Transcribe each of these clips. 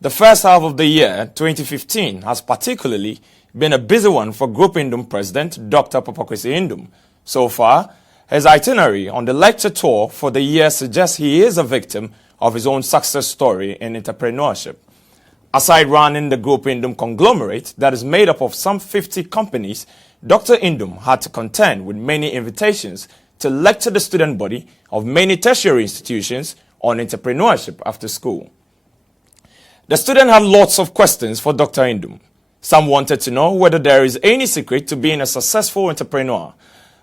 The first half of the year, 2015, has particularly been a busy one for Groupe Nduom President Dr. Kwesi Nduom. So far, his itinerary on the lecture tour for the year suggests he is a victim of his own success story in entrepreneurship. Aside running the Groupe Nduom conglomerate that is made up of some 50 companies, Dr. Nduom had to contend with many invitations to lecture the student body of many tertiary institutions on entrepreneurship after school. The student had lots of questions for Dr. Nduom. Some wanted to know whether there is any secret to being a successful entrepreneur.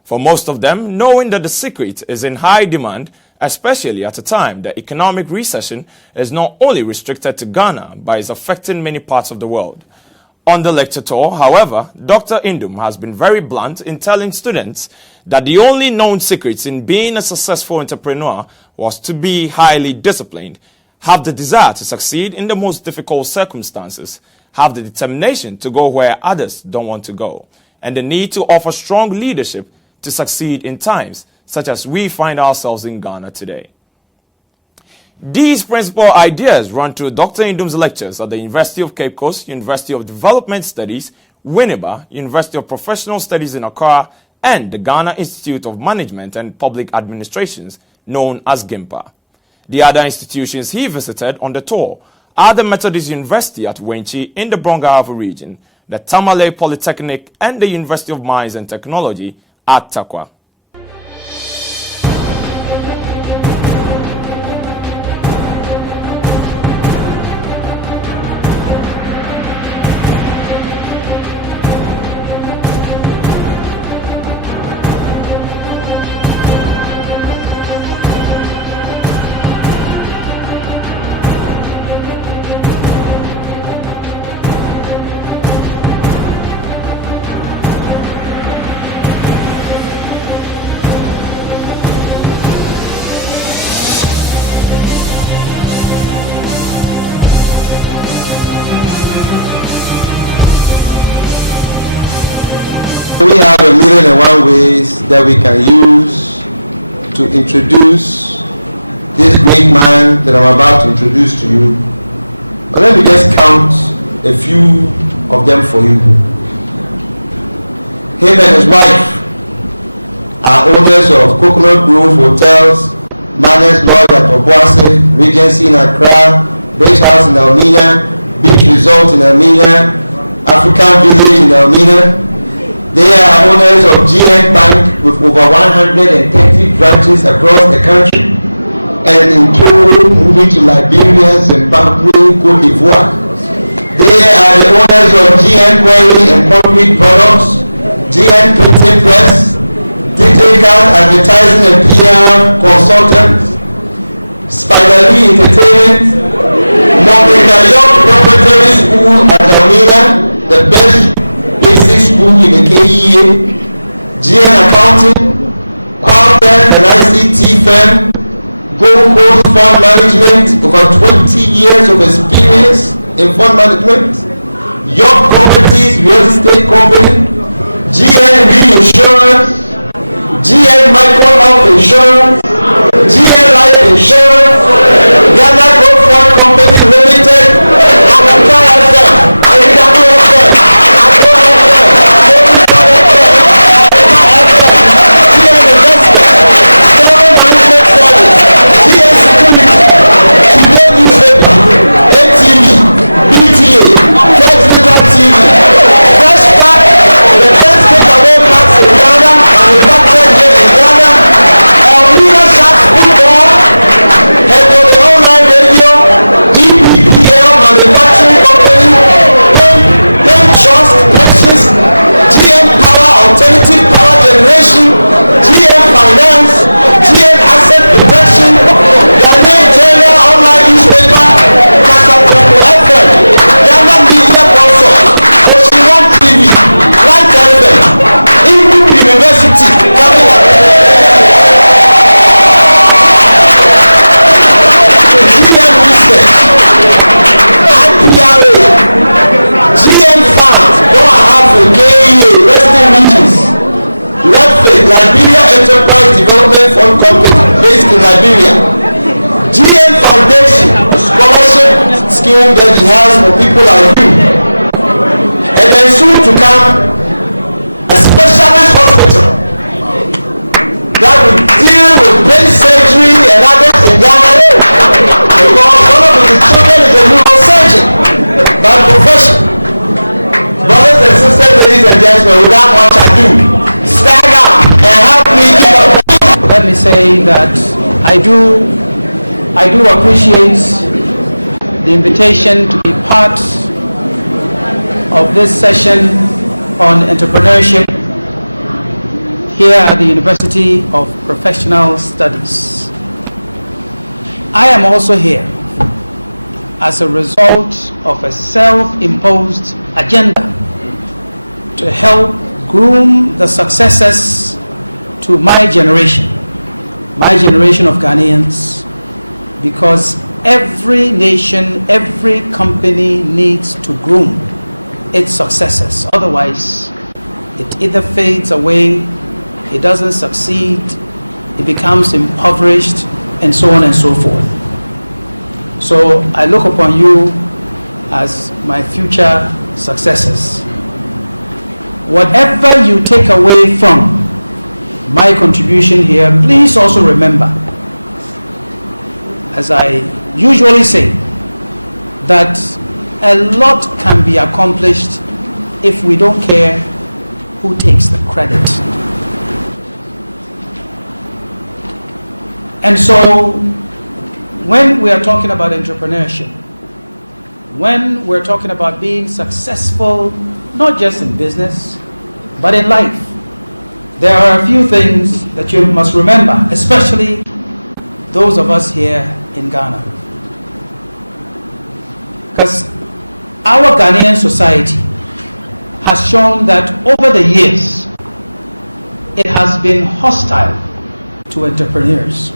For most of them, knowing that the secret is in high demand, especially at a time that economic recession is not only restricted to Ghana, but is affecting many parts of the world. On the lecture tour, however, Dr. Nduom has been very blunt in telling students that the only known secrets in being a successful entrepreneur was to be highly disciplined, have the desire to succeed in the most difficult circumstances, have the determination to go where others don't want to go, and the need to offer strong leadership to succeed in times such as we find ourselves in Ghana today. These principal ideas run through Dr. Nduom's lectures at the University of Cape Coast, University of Development Studies, Winneba, University of Professional Studies in Accra, and the Ghana Institute of Management and Public Administrations, known as GIMPA. The other institutions he visited on the tour are the Methodist University at Wenchi in the Brongahava region, the Tamale Polytechnic, and the University of Mines and Technology at Takwa. We have 1,000,001 ways that we can use to introduce this great man that I'm about to introduce to you. But let me just count a few of them for you. Him and his wife are owners of Coconut Grove Hotels, Manners Lodge at Obuasi, Regency in Accra, Bridge House in Elmina, Beach Resort in Elmina, African Village in Elmina. They are owners of GN Bank with over 130 branches across the country, and in total moving to Liberia, Zimbabwe, Cote d'Ivoire. They are the owners of GN Quarry and Concrete Products, GN Printing Press, Digital Advertising and PR Consultants, Spiderly Entertainment, Monica York Preparatory School at Almeida, the best basic school in the KEA, GN Accounting, Qualtech and ICT firm, Gold Coast Fund Management, over 20 years of experience in fund management, York Properties Real Estate Company, GN Reinsurance, GN Micro Health Insurance, GN Life Insurance, Ghana Growth Fund Company Limited, manufacturing company, Enterprise Development Fund Company based in Liberia. GN Foundation, a scholarship scheme that he has for people like you. And then soon to come, a specialist hospital that will deal with brain surgery and others in Ghana. Because one of his children is a neurosurgeon by profession. Brothers and sisters, ladies and gentlemen, without much ado, stand up and help me give up. Let me say that I do appreciate the invitation to be part of this session on entrepreneurship here at the University of Professional Studies. I am also here as a result of a self-imposed agenda to help groom the successors to my generation of Ghanaians, because every nation, every company needs to groom its successors. Otherwise, it either fades away, it doesn't succeed, it becomes impoverished, and so on and so forth. So I look upon you as my future successors. Whatever you take away from my contribution here, please also remember, as I usually say, that a lot can be accomplished if we don't care who takes the credit. And so, when we are talking about entrepreneurship, when we're talking about being successful, not just in business, but in life, there are a few things that you must remember, especially those of us here in Ghana. Because our Ghanaian society has shown that over the years, it has been hostile to entrepreneurs.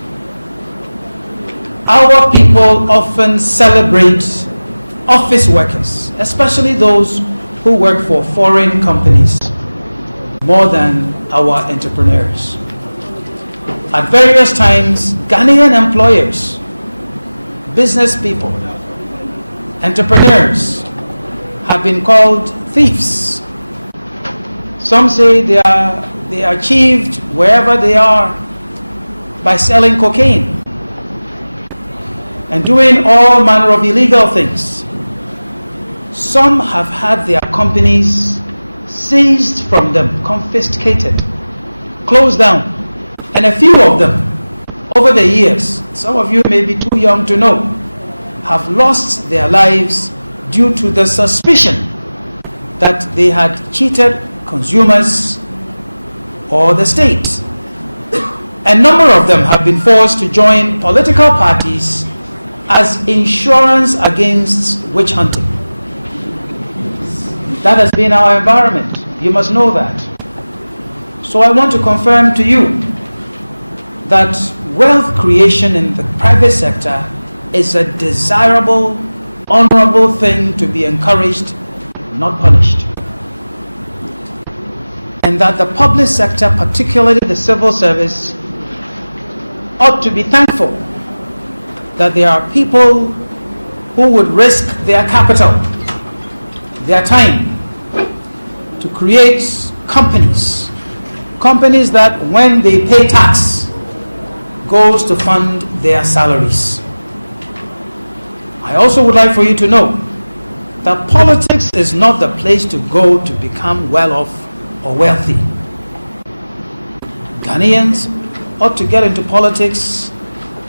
Our people often celebrate office workers, especially those who work for foreign companies, more than our entrepreneurs. At various times, Ghanaian employers, business people, entrepreneurs have been called thieves. Some say they achieved wherever they are by selling cocaine and doing all manner of illegal things. Some have had their companies seized from them, confiscated, closed down. And a few of them, over the years, some of you may be too young to know, have lost their lives due to the suspicion that they had cheated consumers or the state. A number of them have been forced to join political parties as insurance against witch hunting. That has been our environment. You must know that. So I want to confirm to you that wealth creation in the private sector is a desirable, honorable thing to be encouraged, not punished. And that the public sector, particularly the civil service, ought to be thankful that there are people who would risk their capital, their time, to create companies that when they pay tax goes to fund their salaries. I also would like for you to know that politics is not the place to go to become well off or wealthy. Ghanaians ought to get into politics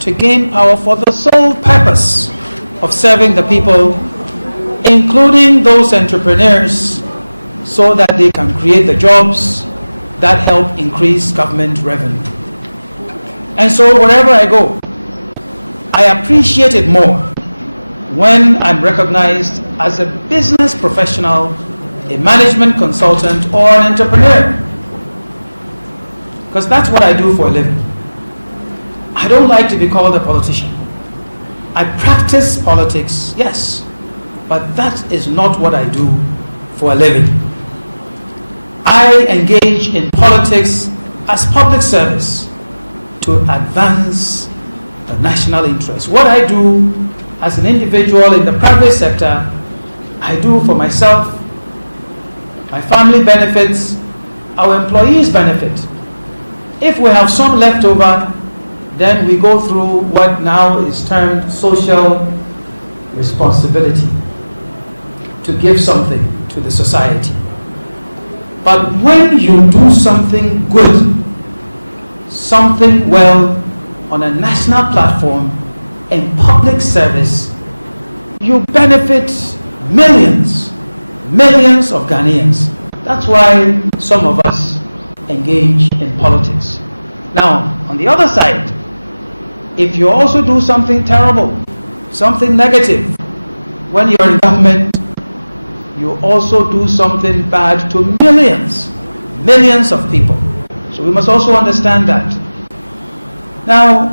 to gain power for the sole purpose of serving the people, including those entrepreneurs, so that they can create the jobs that help increase government revenue. And so wherever I go, I appreciate it more when I'm recognized as a business professional, a management consultant, or an entrepreneur. Because that's what I do for a living. I don't like to be called a politician. I practice politics, yes, but that is not what I do for a living. I engage in politics as public service to advance the national interest. What I do as an individual in the private sector, I do for myself, my family benefits, our employees benefit. If we have some left over, then we go through what now is termed social responsibility, to give something to the society. But when you do something good, something well on a national platform in public service, you benefit millions of Ghanaians. That's why some of us engage in politics. Now, on the other side, if you also do something terrible, something negative, when you're in government, you also do something bad to millions of people. So we must also understand that. Now,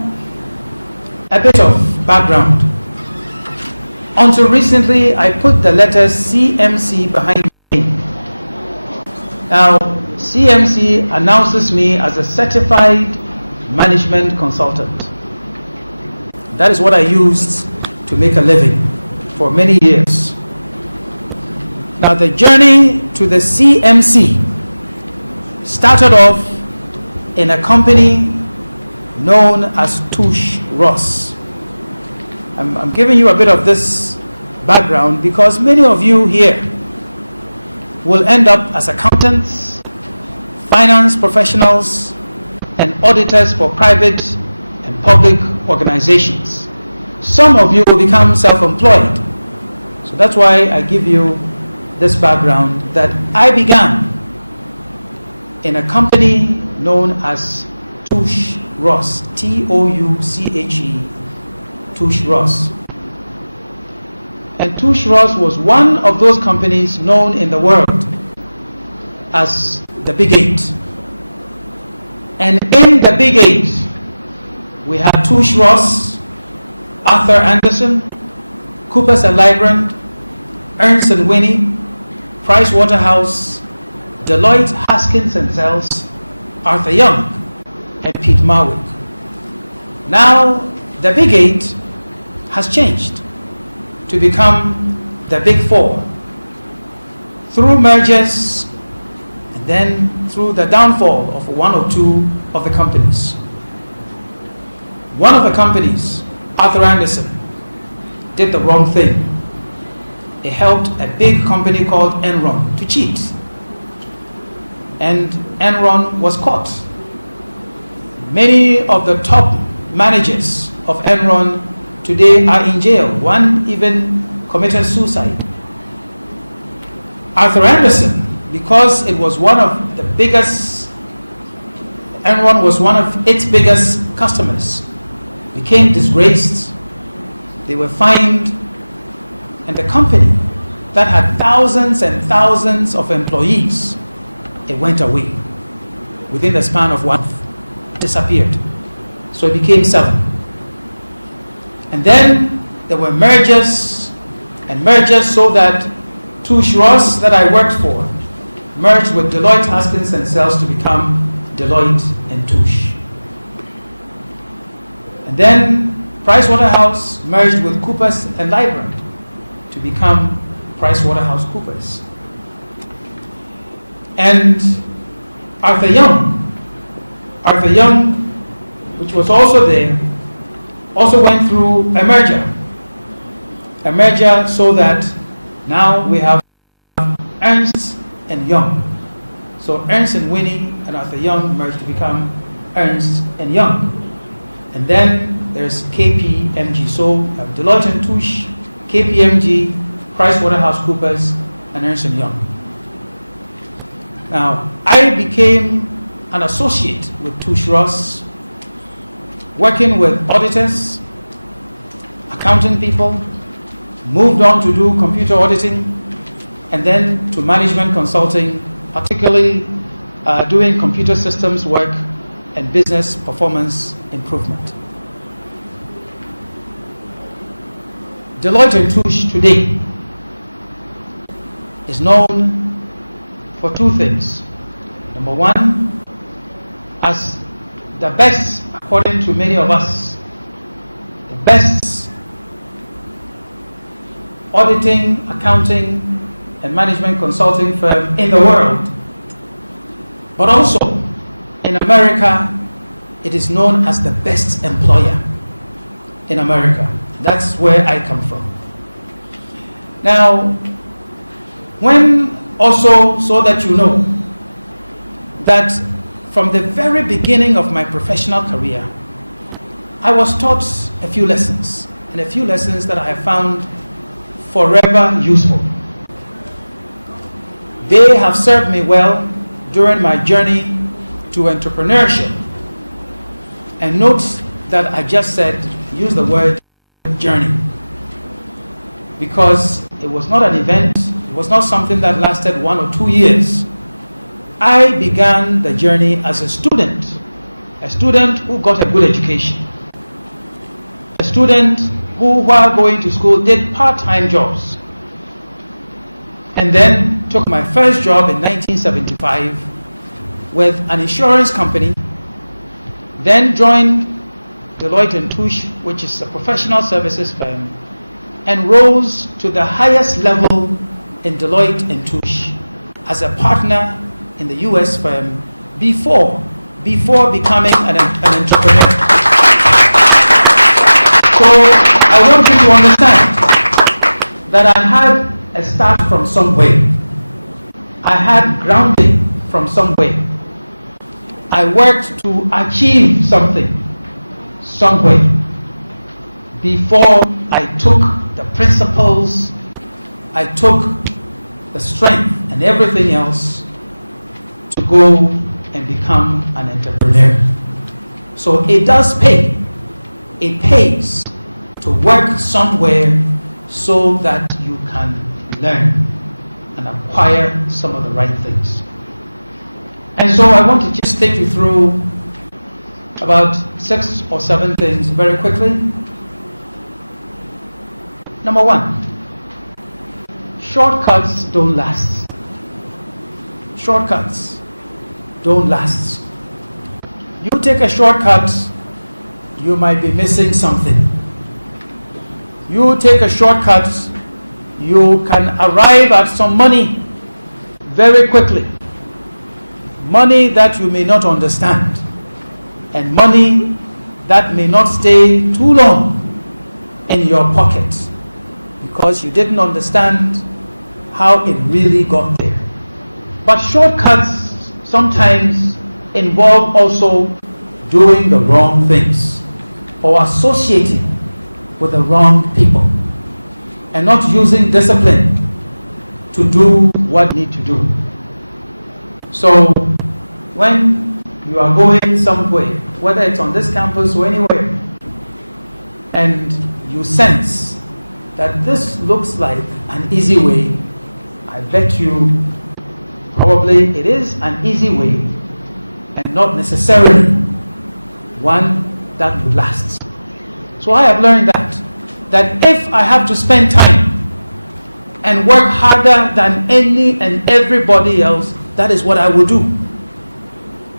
a bit of background. Until recently, I put the letter CMC behind me. Now, CMC announces me as a certified management consultant. That is what I used to make a living for many years. Now, the journey to the CMC started off in a company known as Touche Ross. I'm giving you a bit of this background because many of you here will end up as accountants, finance professionals, and auditors for private and public organizations. Some of you will become self-employed. So that's why I give you this background, that I began in a company known as Touche Ross, Touche, Touche Ross. And Touche Ross was one of those companies known in the world as the Big Eight. And in the Big Eight, we have Touche Ross, Arthur Andersen, Coopers & Lybrand, Ernst & Winnie, Price Waterhouse, Deloitte Haskins & Sells, Arthur Young, and Pete Marwick. Now, the Big Eight has changed to become the Big Four through mergers and then through the downfall of one or two of the companies. One of the companies, Arthur Andersen, did the wrong thing. It helped a big company called Enron to cheat. And Enron was caught. Many of the top managers of Enron today are in jail. One even committed suicide. Arthur Andersen, because it was one of the biggest, Enron was one of its biggest customers, became disgraced. They were fined, and the company that had thousands and thousands of employees, it went away. Within the span of 1 month, disappeared. So it became 7. And then there were mergers and mergers, so that Touche Ross that I worked for merged with Deloitte Haskins & Sells to become Deloitte and Touche. And then Price Waterhouse merged with Coopers & Lybrand to become Price Waterhouse Coopers. And Arthur Young, which was also there, also went through a merger so that now we have Ernst and Young. So Ernst and Winnie and Arthur Young merged to become Ernst and Young. And then there's KPMG. So Deloitte and Touche, KPMG, Price Waterhouse Coopers, and Ernst and Young. Now, I became an associate with Touche Ross, working with auditors, accounting people, moved on to do computer auditing, and then to management consulting, particularly doing computer systems work and business performance improvement. Deloitte and Touche today is known for 2 things. Number one, as the best, according to many of us, the best auditing, accounting, and management consulting firm in the world. But also, in America, it is known as the best employer in America. That's where I come from. Now, when also, so that you know, that from the very beginning of my professional career, I was taught a few lessons, and a few lessons that I have found forever useful. They have served me well during my journey to entrepreneurship. And note that I just said, use the word journey, because it was not an event, it was not something that lasted 1 or 2 years. I began the journey as a student who got a good education, a student who, while going to school, did part-time jobs, and then took my first job in 1975 with an insurance company, then joined Deloitte & Touche, which is a professional services firm, and rose to the highest level in Deloitte & Touche as a partner in the US firm before becoming an entrepreneur. So I want you to understand that I had a start from somewhere. I had grounding from somewhere. I worked to achieve something somewhere before I took the principles, I took the strength and everything else to go and become an entrepreneur. So it does pay. It pays to work somewhere so that you can learn and acquire some of the right things. And so I want to just take you through about 6 or 7 things very quickly. Number 1, shortcuts don't last. Shortcuts don't last. You take a shortcut, you might be missing something. You take a shortcut, you can arrive at some money very quickly. Money that you may not understand, and money that may not stay too long in your pocket because you didn't understand how it really got there. But shortcuts sometimes involve also doing the wrong things or associating with the wrong people and not using discipline to do what you need to do. So when you are going somewhere, whether it's on this campus or anywhere, and you sense that this looks like an easy way, I bet you probably it is an easy way and not necessarily one that will last. So I have learned that if I have to spend time and work harder than any and everybody else, that is what I will do.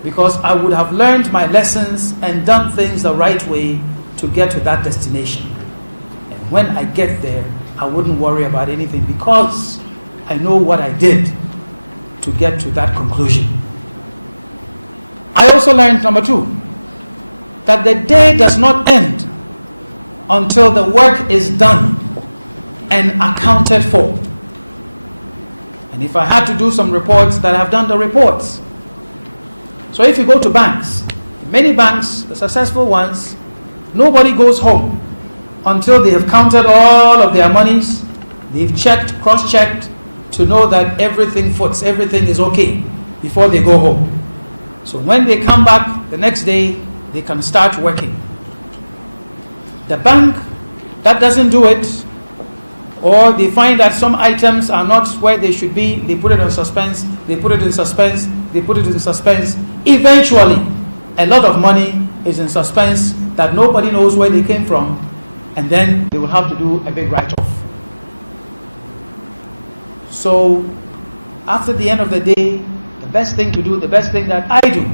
Because I would have learned my lessons and done things the right way to get to that destination. And when I get there, I wouldn't worry about anything because I know what I did to get to that conclusion. I also learned, number 2, that the day does not end until the work is done and accounted for. And if I had to do some reports, that I've done the reports. So if you go to banks, many banks, the successful ones, nobody goes home until they have counted all of their monies, they've checked, cross-checked to know that everything foots, everything is okay before they go home. So when they come back the next day, they can start working. The bank that doesn't do it, or they find that some items are not where they should be, they put it on suspense, they put it in suspense, they put it in suspense. Eventually, a lot of money is in suspense that nobody knows where they came from, and then they will have to do a big write-off. So, after the end of the day, the best thing to do, the best thing that I do,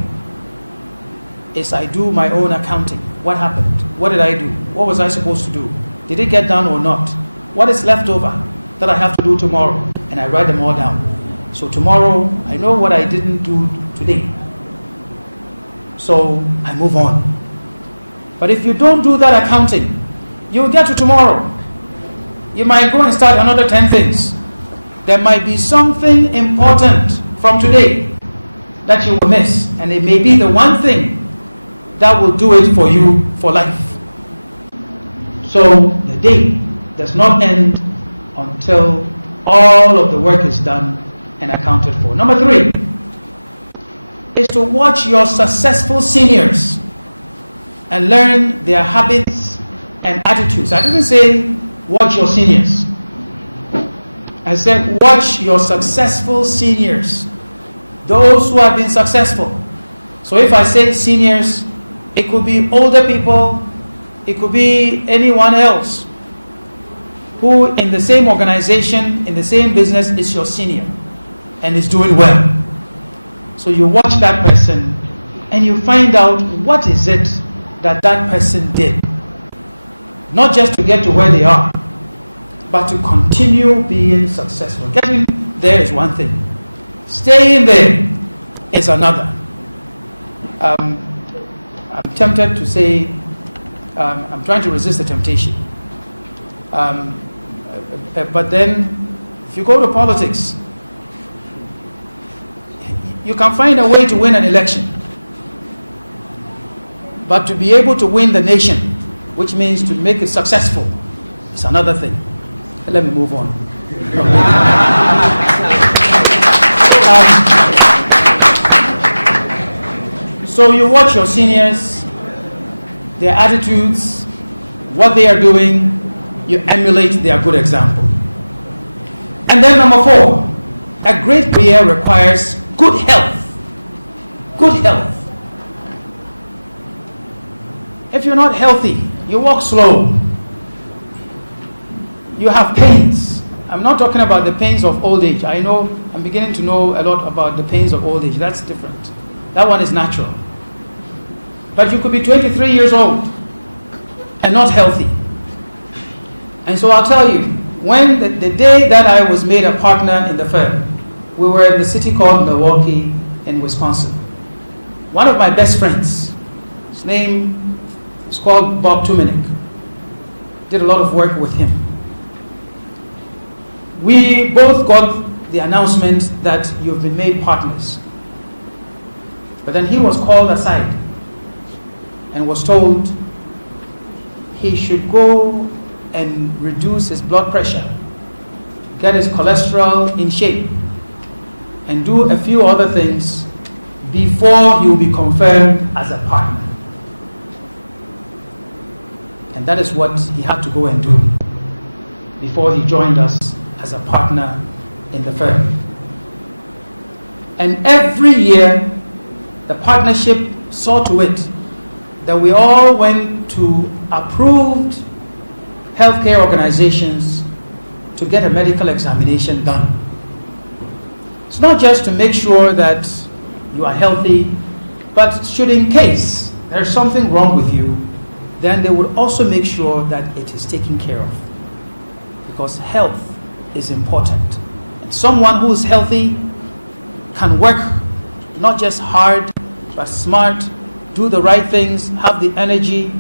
is I do my own accounting. What happened? What did I do? What was I supposed to do? Did it get done or not? What is left over that I have to do tomorrow? And I write them all down. So tomorrow, I know what I didn't do today. So I move on. But if you don't do that accounting, you'll get to tomorrow. You might go and start another 10 things. There might be something important from today that you will miss. And it may be the one thing that will do it for you for life. So the day does not end until all of the work is done and accounted for. Number 3 is to watch your successful seniors and learn their habits and attitudes. I didn't say watch your seniors. I said watch your successful seniors, those who have been successful. So if I say seniors, it could be older people, it could be anyone else who in the same organization, in the same business is your senior and is doing well. So you watch that person and you find out what is it that that person did. Not just to get to where they are, but to continue being successful. Getting there is one thing. Staying there is another. I'm tempted to say, I'm trying to resist the temptation. But then, if you go to politics, you can find a way to win an election. But to be able to win the nation, which means to make it successful, is another thing. Let me move on. So you watch your seniors, their attitudes, what they are doing, you emulate their good example. And then number 4, a great career requires good health. Good health. If you're not healthy, you walk slow. You have pains. I'm not talking about the pains of old age. I'm beginning to know a lot about the pains of old age. That's different. That one is natural. But you could be 23 years old and not healthy. And so I'll tell you, when the day that I was made a partner in the firm, we were in the city called Milwaukee in Wisconsin. One of my best friends, his name is called Bob Tuminik. Did a lot of work with him. We both got the announcement that you've been made partners. But then he was called aside and was told he should go and reduce his blood pressure, get his cholesterol in shape, and do a few other things before he will be confirmed as a partner. And that is what he had to go and do before he joined us as a partner in the firm. And every year, the partnership saw to it that we all went to approved healthcare organizations to get a medical examination done. It's not just to make sure that you are healthy, but should in case there's something wrong with you, then they would also make sure that it is taken care of. Because health is important. And someone who is healthy can work not just hard, but smart, do the right things, have the energy,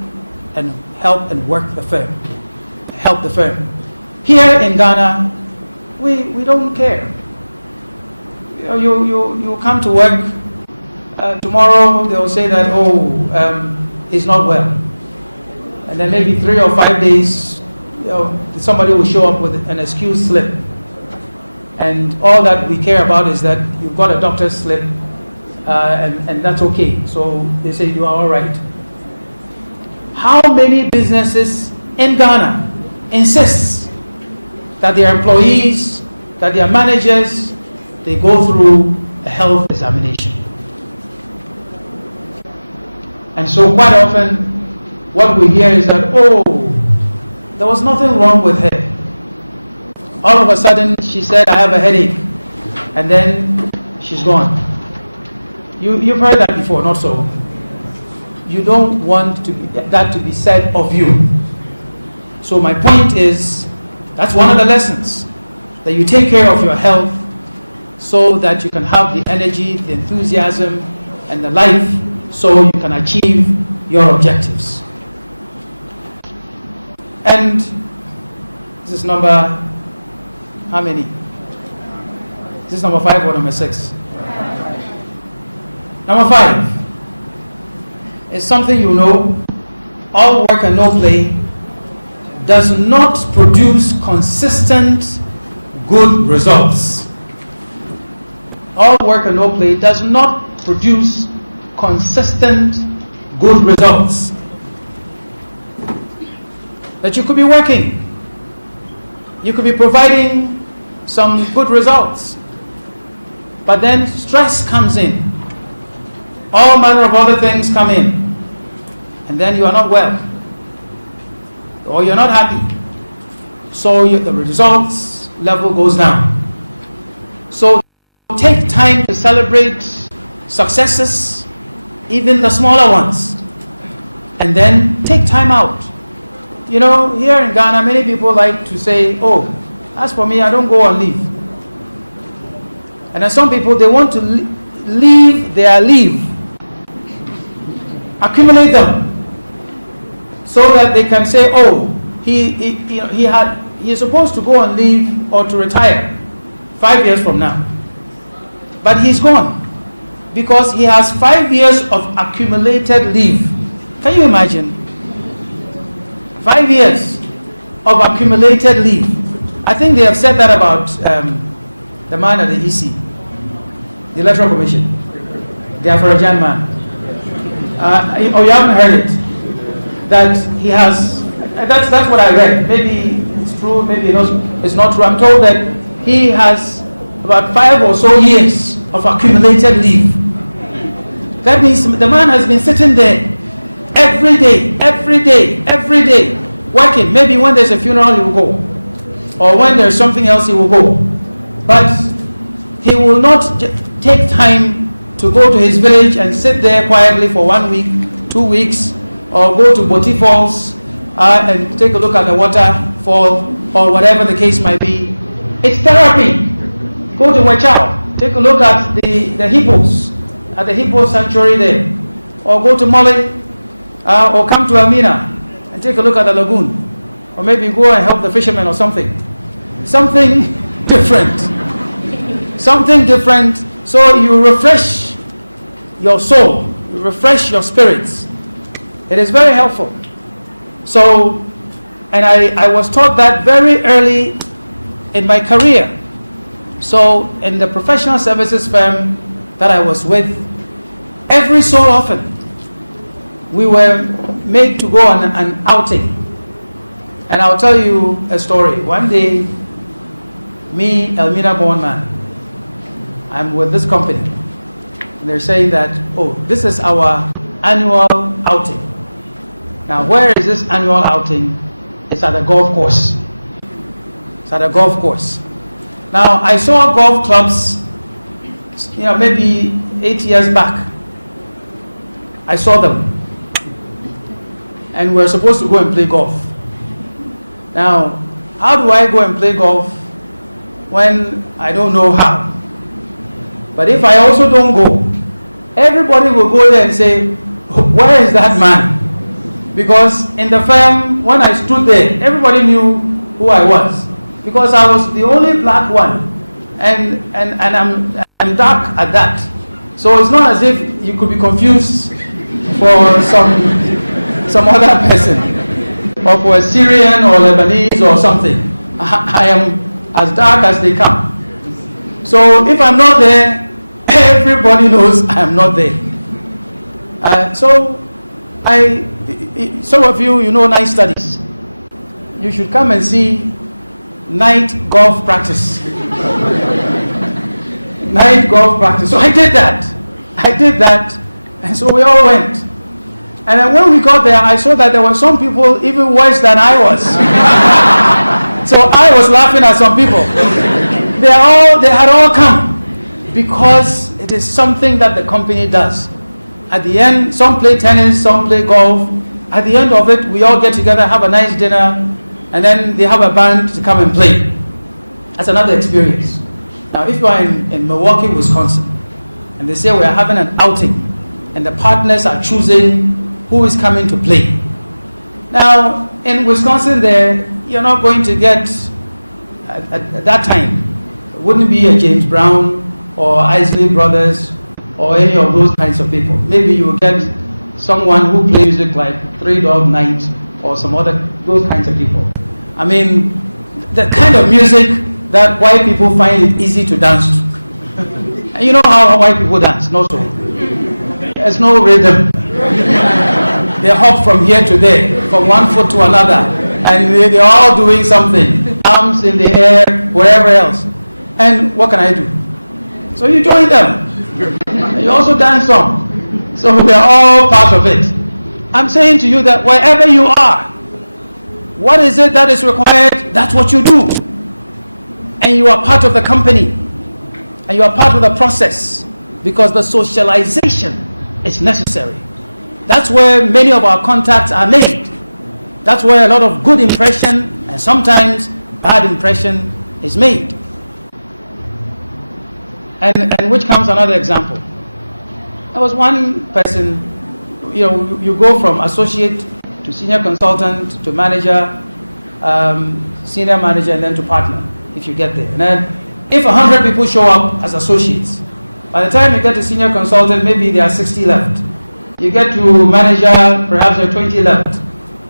and help and work the firm. Help the firm. Here in Ghana, we don't care. You come to work, tomorrow they'll say that, he's not well. And then maybe 3 or 5 days, somebody will show up with an excuse slip. And all that we care about is that you've got a doctor's slip, and that's okay. So they say you are all right. How many businesses in Ghana insist that their employees, that their managers, they go through a health examination? And so quite often, what we hear is that, there was nothing wrong with her. All of a sudden, she said, I have a headache. And then she's gone. You've heard that before, not so? you don't want that to be said of you. So my point is, that's one of the lessons, that you take care of your health so that you can have the energy, the enthusiasm, and the life so you can achieve your objectives. And this is number, how many? Is this number 5 or number 6? Number 5 is something you know: all work and no play does not produce consistent good results. All work and no play does not produce consistent good results. That you could be working, you could be providing some good results, but then stress comes in, all manner of other things come in, and then you are not well, or you're not happy, so the results level goes down. So take time to celebrate successes, even the smaller ones, and then take time out. You know, here in Ghana, many people like to say, oh, as for me, I don't go on leave. And then some people, they want to leave their leave, accumulate them, so that they can say, oh, he's supposed to go on leave or to retire 5 years from now. But he's gone because he has 5 years of accumulated leave. Can you imagine? 5 years of accumulated leave. I think they have said that about the man at the EC, the Electoral Commission, the Afrojan man. You haven't heard it? That he has. That's what I read. Maybe it's true. Maybe it's not true. I'm told that he has about 5 or so years of accumulated leave. That means the man has been sitting there every day, working. Maybe when there's a funeral, he will go. Or when there's something else, he will go. But he will not take time to go to his village and sit there quietly for 1 week, 2 weeks, or go to Boti Falls and take a look at the waterfall, or whatever the case might be. It's therapy. Go to Wachao, take a look at the hippos, at the hippo sanctuary there. Or go to Mali, or come to Elmina and take a look at the lagoon. Or maybe go and help the fishermen or something. Something different. Something different, so you refresh your soul, you refresh your spirits. It is very helpful. So, and I was taught that very early in my career. So, in the professional services firm that I was with, every so often, we were made to go on an outing. And I'll tell you a story. One day, me, Elmina born man, I'm with this company. And they're saying that, oh, this is our annual outing. Now, where is this annual outing? It's at a golf course. It's at a golf course. Now, I saw golf clubs, maybe 8 years back. I saw them. And we're supposed to go and play golf. Now, how do I go and play golf when I don't know how? But if I also don't go, everybody will go there and say, where is that man? Because in the firm, when I stood there, everybody knew who I was. Because I was the only black one. And I'm dark at that. So it's not as if you could be confused for some other person, or for a Syrian or Lebanese or something. I am as dark as they come. So if I'm not there, everybody knows I am not there. Some of you know night studies. You should come and see night golf practice. Night golf practice. So I did that. And so we all went. And then when we got there, I saw that there were some people even worse than I was. So I was laughing at some people. They had all come because it is something that the company does. at the end, some play tennis, some play golf. At the end of it, we all get together, have a nice dinner, and then they have a band to come and play. That's another experience. Now, if you are in Milwaukee, Wisconsin, and they say we are having an outing, and the partners are choosing who is coming to play. Now, in Wisconsin there, you're not going to get, at that time, it wouldn't be a James Brown or Isley Brothers or any of those kinds of people. Maybe you will get someone who plays music like Three Dog Night or some other, those kinds of people. I mean, the kind of music that white people find it easy to dance to. And you know how white people dance, not so. There's no rhythm. They hop from here to there, from one foot to another, and they're all doing something. Arms in the air, wherever else. And what can I do? So you join them. You also dance some. So we're all part of it. I'm saying to you that wherever you are, what is it that is required? That's what you do. And you are part of the company. And you are part of the process. Because the socialization is necessary. That's where many of our contacts are made. That's where a lot of good impression and sometimes bad impression is made. And which comes another example. There was one person, you go from associate to senior consultant to manager, senior manager, and then to partner if you get there. And then if 100 people show up as associates, by the time you get to senior consultant, maybe there are 60 left. You get to manager, perhaps there are 20 left.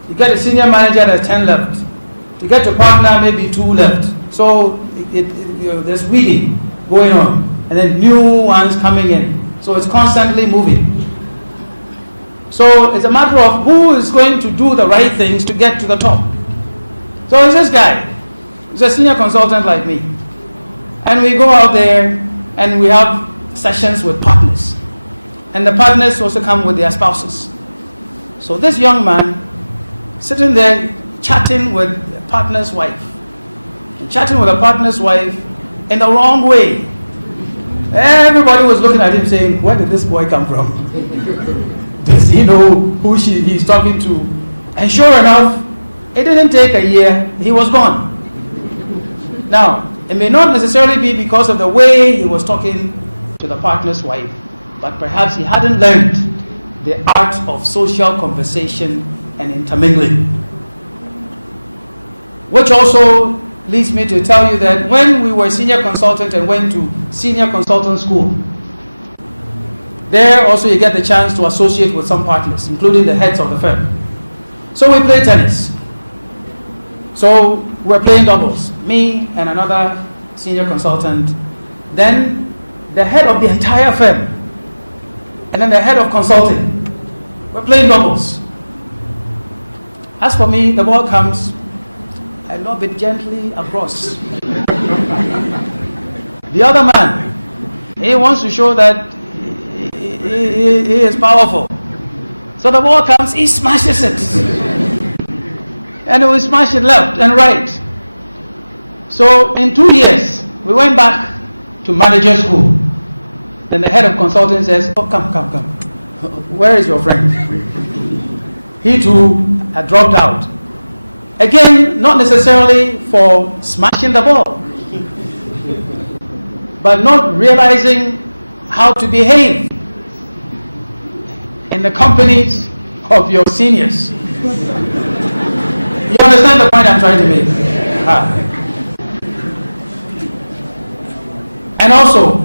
You get to senior manager, there's 10 left. You get to partner, maybe 2 left. So there's weeding going on, and then new ones coming in. So it's constantly moving. So it's a matter of who is going to do the right things to get to the top. So it's this guy. He's a senior consultant like me. And we go out there and we have sessions with partners. And the partners also come with their spouses. So this young man, sitting there chatting with a partner's wife. And chatting with a partner's wife in the wrong way. Everybody was looking at him saying, where did this boy come from? Does he know who he's talking to? And sure enough, it didn't take a year, he was gone. Now, it may not necessarily be because of the way he was talking to the partner's wife, but perhaps he hadn't learned the art of social conversation and intermingling. Which also leads me to tell you that when we were senior consultant and went to senior consultant school, there also you get the chance to associate with some partners, including the heads of the firm. So we played tennis. So we're playing doubles, me and another senior consultant, then the head of the entire firm, and then the head of consulting. We're playing doubles. As for me, the ball comes, I lob it gently across. The other man, he wants to show that he is powerful. So the ball comes, he smashes it. And we smash it left and right. So in 2 years, we went back to manager school. Then the head of consulting says, oh, come. Where is your friend? He too had dropped out. Again, not necessarily for smashing the ball, but not realizing how to behave in the companies of your seniors. You understand the point I'm trying to make? And also,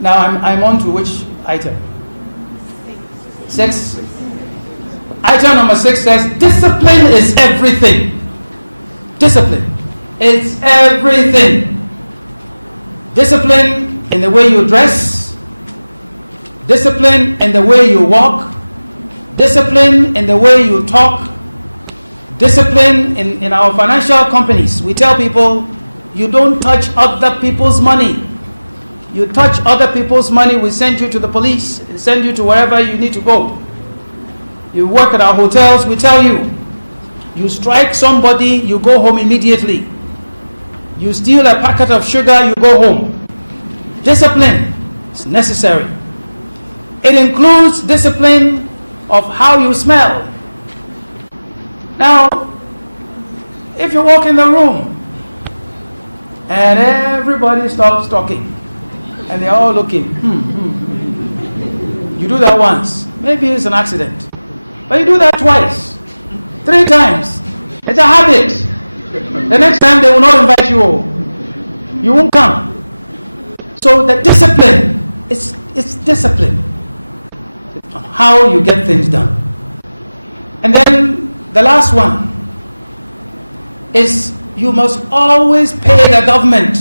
now I'm on to which item? 6. Item number 6 says, discipline is everything. Discipline is everything. Discipline in the way you dress. Discipline in the way you walk. Discipline in the way you talk. Discipline in our financial companies. We tell people, you don't touch other people's money. You touch other people's money, we send you to the police, send you to wherever you need to go. You work at our hotels, we tell you. You strike somebody, you go home immediately. You steal a packet of sugar, you go home. Discipline is necessary. It includes discipline of how you smell. Now, if you walk in the room and everybody stops talking and they're all looking, you do that once, maybe it's an accident. But you do that twice, 3 times. It's a habit. The next time they will not invite you over. You won't come. So the discipline, it's discipline. How you get things done. And then the last one is you must always pay the government.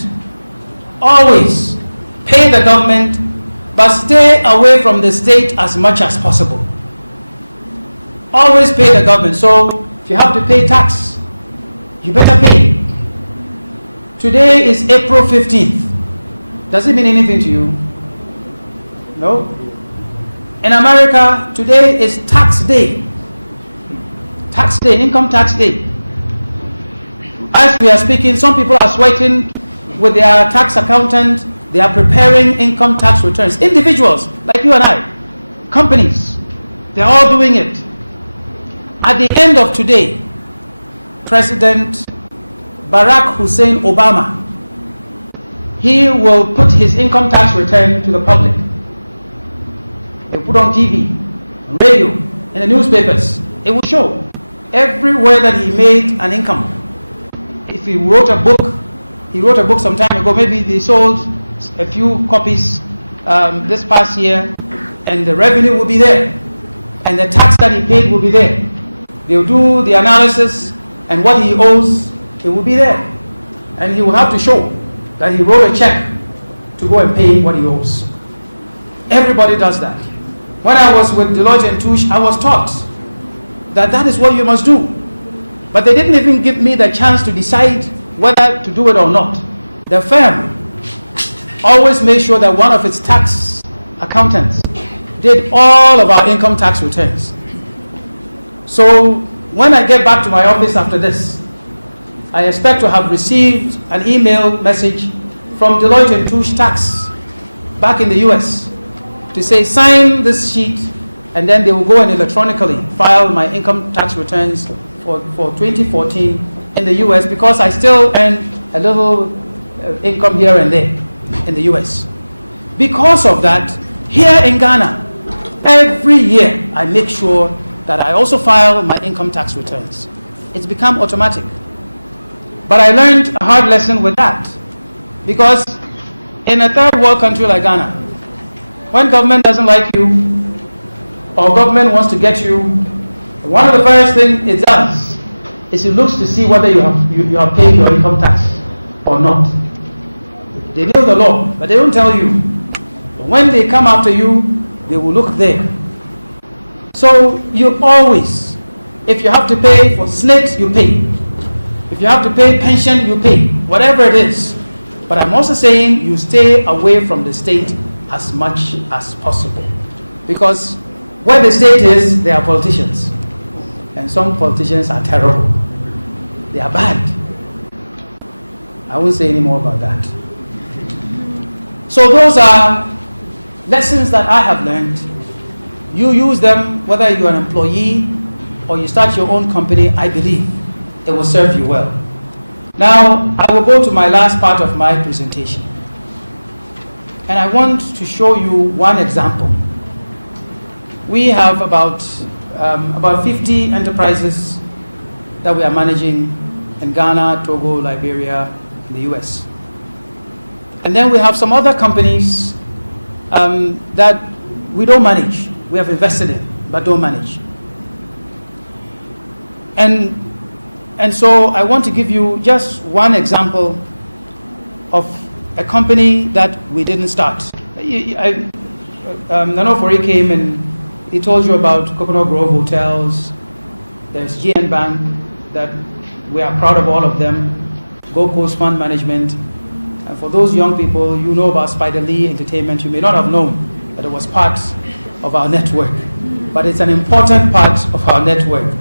Always pay the government, but stay away from the state as much as possible. Always pay the government. So if you have to pay tax, you better pay. Today is April 15th. Does it mean anything to you? No? In America, today is tax day. Tax day, income tax day. As we are speaking, some people are sweating with their tax accountant. They are preparing income tax returns. Individuals like you and I, companies, they're all doing it. At the end of today, President Barack Hussein Obama, he will put his income tax return to the public. They put on TV, radio, in the newspapers. It will show everywhere that he made an income. If he wrote a book some time ago, maybe they sold a few copies this past year, and the revenue will be there, and the tax that he paid will be there. They'll do the analysis, and what he owes, it will be there. And he will have to show that he wrote a check to go and pay what he owes. Everybody does that. When I was with Deloitte & Touche, I was taught that that is what you must do. But they didn't even give me the chance to decide whether to do it or not. The firm always made sure that one of its tax accountants did all of our income tax returns. So when I get back to my office after this, I expect to have received an email message from Deloitte & Touche Tax back in the US to say, sign this sheet, and then they will go and electronically file my income tax returns for 2014 in the US, because I still earn a little income here and there in the US. Because of that, here in Ghana, every year I make sure that I also file my income tax returns. It's become automatic. But I learned a hard lesson with that, because in a third world country like Ghana, when government doesn't like you, or government wants to get you, one of the first things it does is it looks to see whether you have paid your income tax or not. They know the law, but they don't tell you. But when they come after you, they will look there. So you always, if you have to pay for SNIT, you pay. If you have to pay pension, you pay. Whatever it is. But I'm also saying you stay away from the state as much as possible. Because where the state is, there are politicians. And some politicians are terrible. They are bad. I won't say any more about that. So those are lessons that I have learned. You use them, whether you're an employee or you start your own company, I believe it will serve you well. Now, I will go to my last part of my presentation. And I want to show you one example. We have about 50 enterprises that we are managing in Ghana, Togo, Liberia, and the US. And then we have some other companies that we don't manage. We have invested in, but don't manage. And so I want to give you just one example of a company that we didn't start. Nanofori came and he told you about Coconut Grove Hotels. There's GN Bank, that we are proud of all of them. Gold Coast Fund Management. And for those young people, you know about Spider Lee Entertainment. You may not have known that it was part of our network, but it's an important part of our network.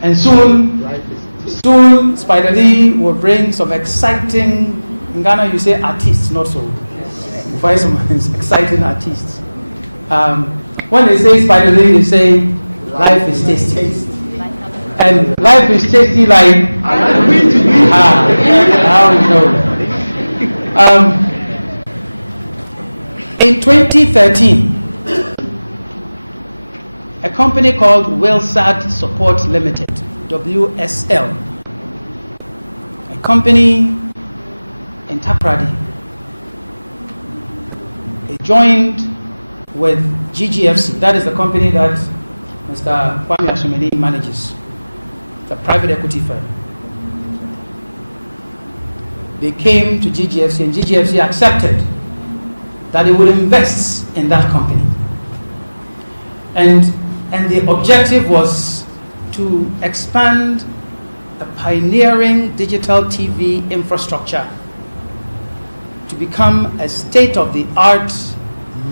And soon Spider Lee will bring some exciting, in Ghana you say artists, not so. We'll find some exciting artists. When they say spiderly, they say life is tasty. And life is tasty like now you know. In 2013, a company called Wilsat Support Limited, WSL, a company in Takoradi, they joined with GGFC. That is the company that Mr. Kwame Asomeni manages, the private equity firm. They came to GGFC, and GGFC accepted that it would invest in that company. And the objective was to expand a pioneering digital TV infrastructure to become a state-of-the-art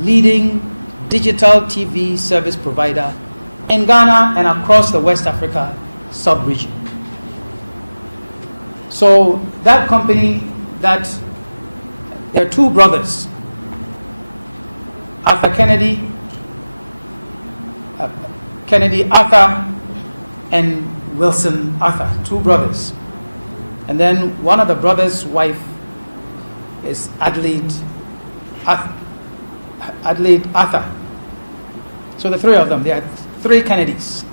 leading digital TV service provider in Ghana and across the West Africa sub-region. So that company, there are two brothers, Arthur Kennedy Arthur and Wilson Arthur, two brothers. And then one of the brothers' wife is Adelaide Arthur. So the three of them, there are three Kennedys.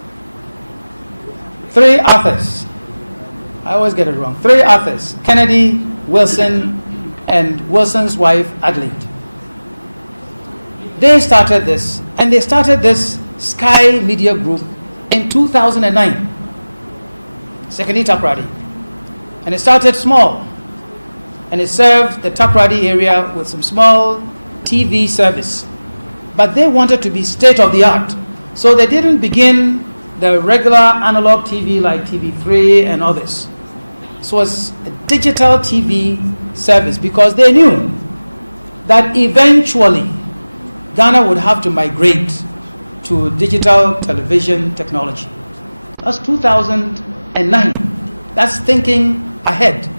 Three Arthurs. I always get it wrong. Three Arthurs. Kennedy, Wilson, and Wilson's wife, Adelaide. They started this, and they started this Sky Media Group in 2009. Sekeni Takoradi. And it started small. And it served the Takoradi area with some small TV service. But they wanted to be state of the art. So they didn't begin the regular analog TV like TV3 and others. This was a digital TV service because they knew that eventually Ghana would have to migrate to digital television technology. That's 2009. That's thinking ahead.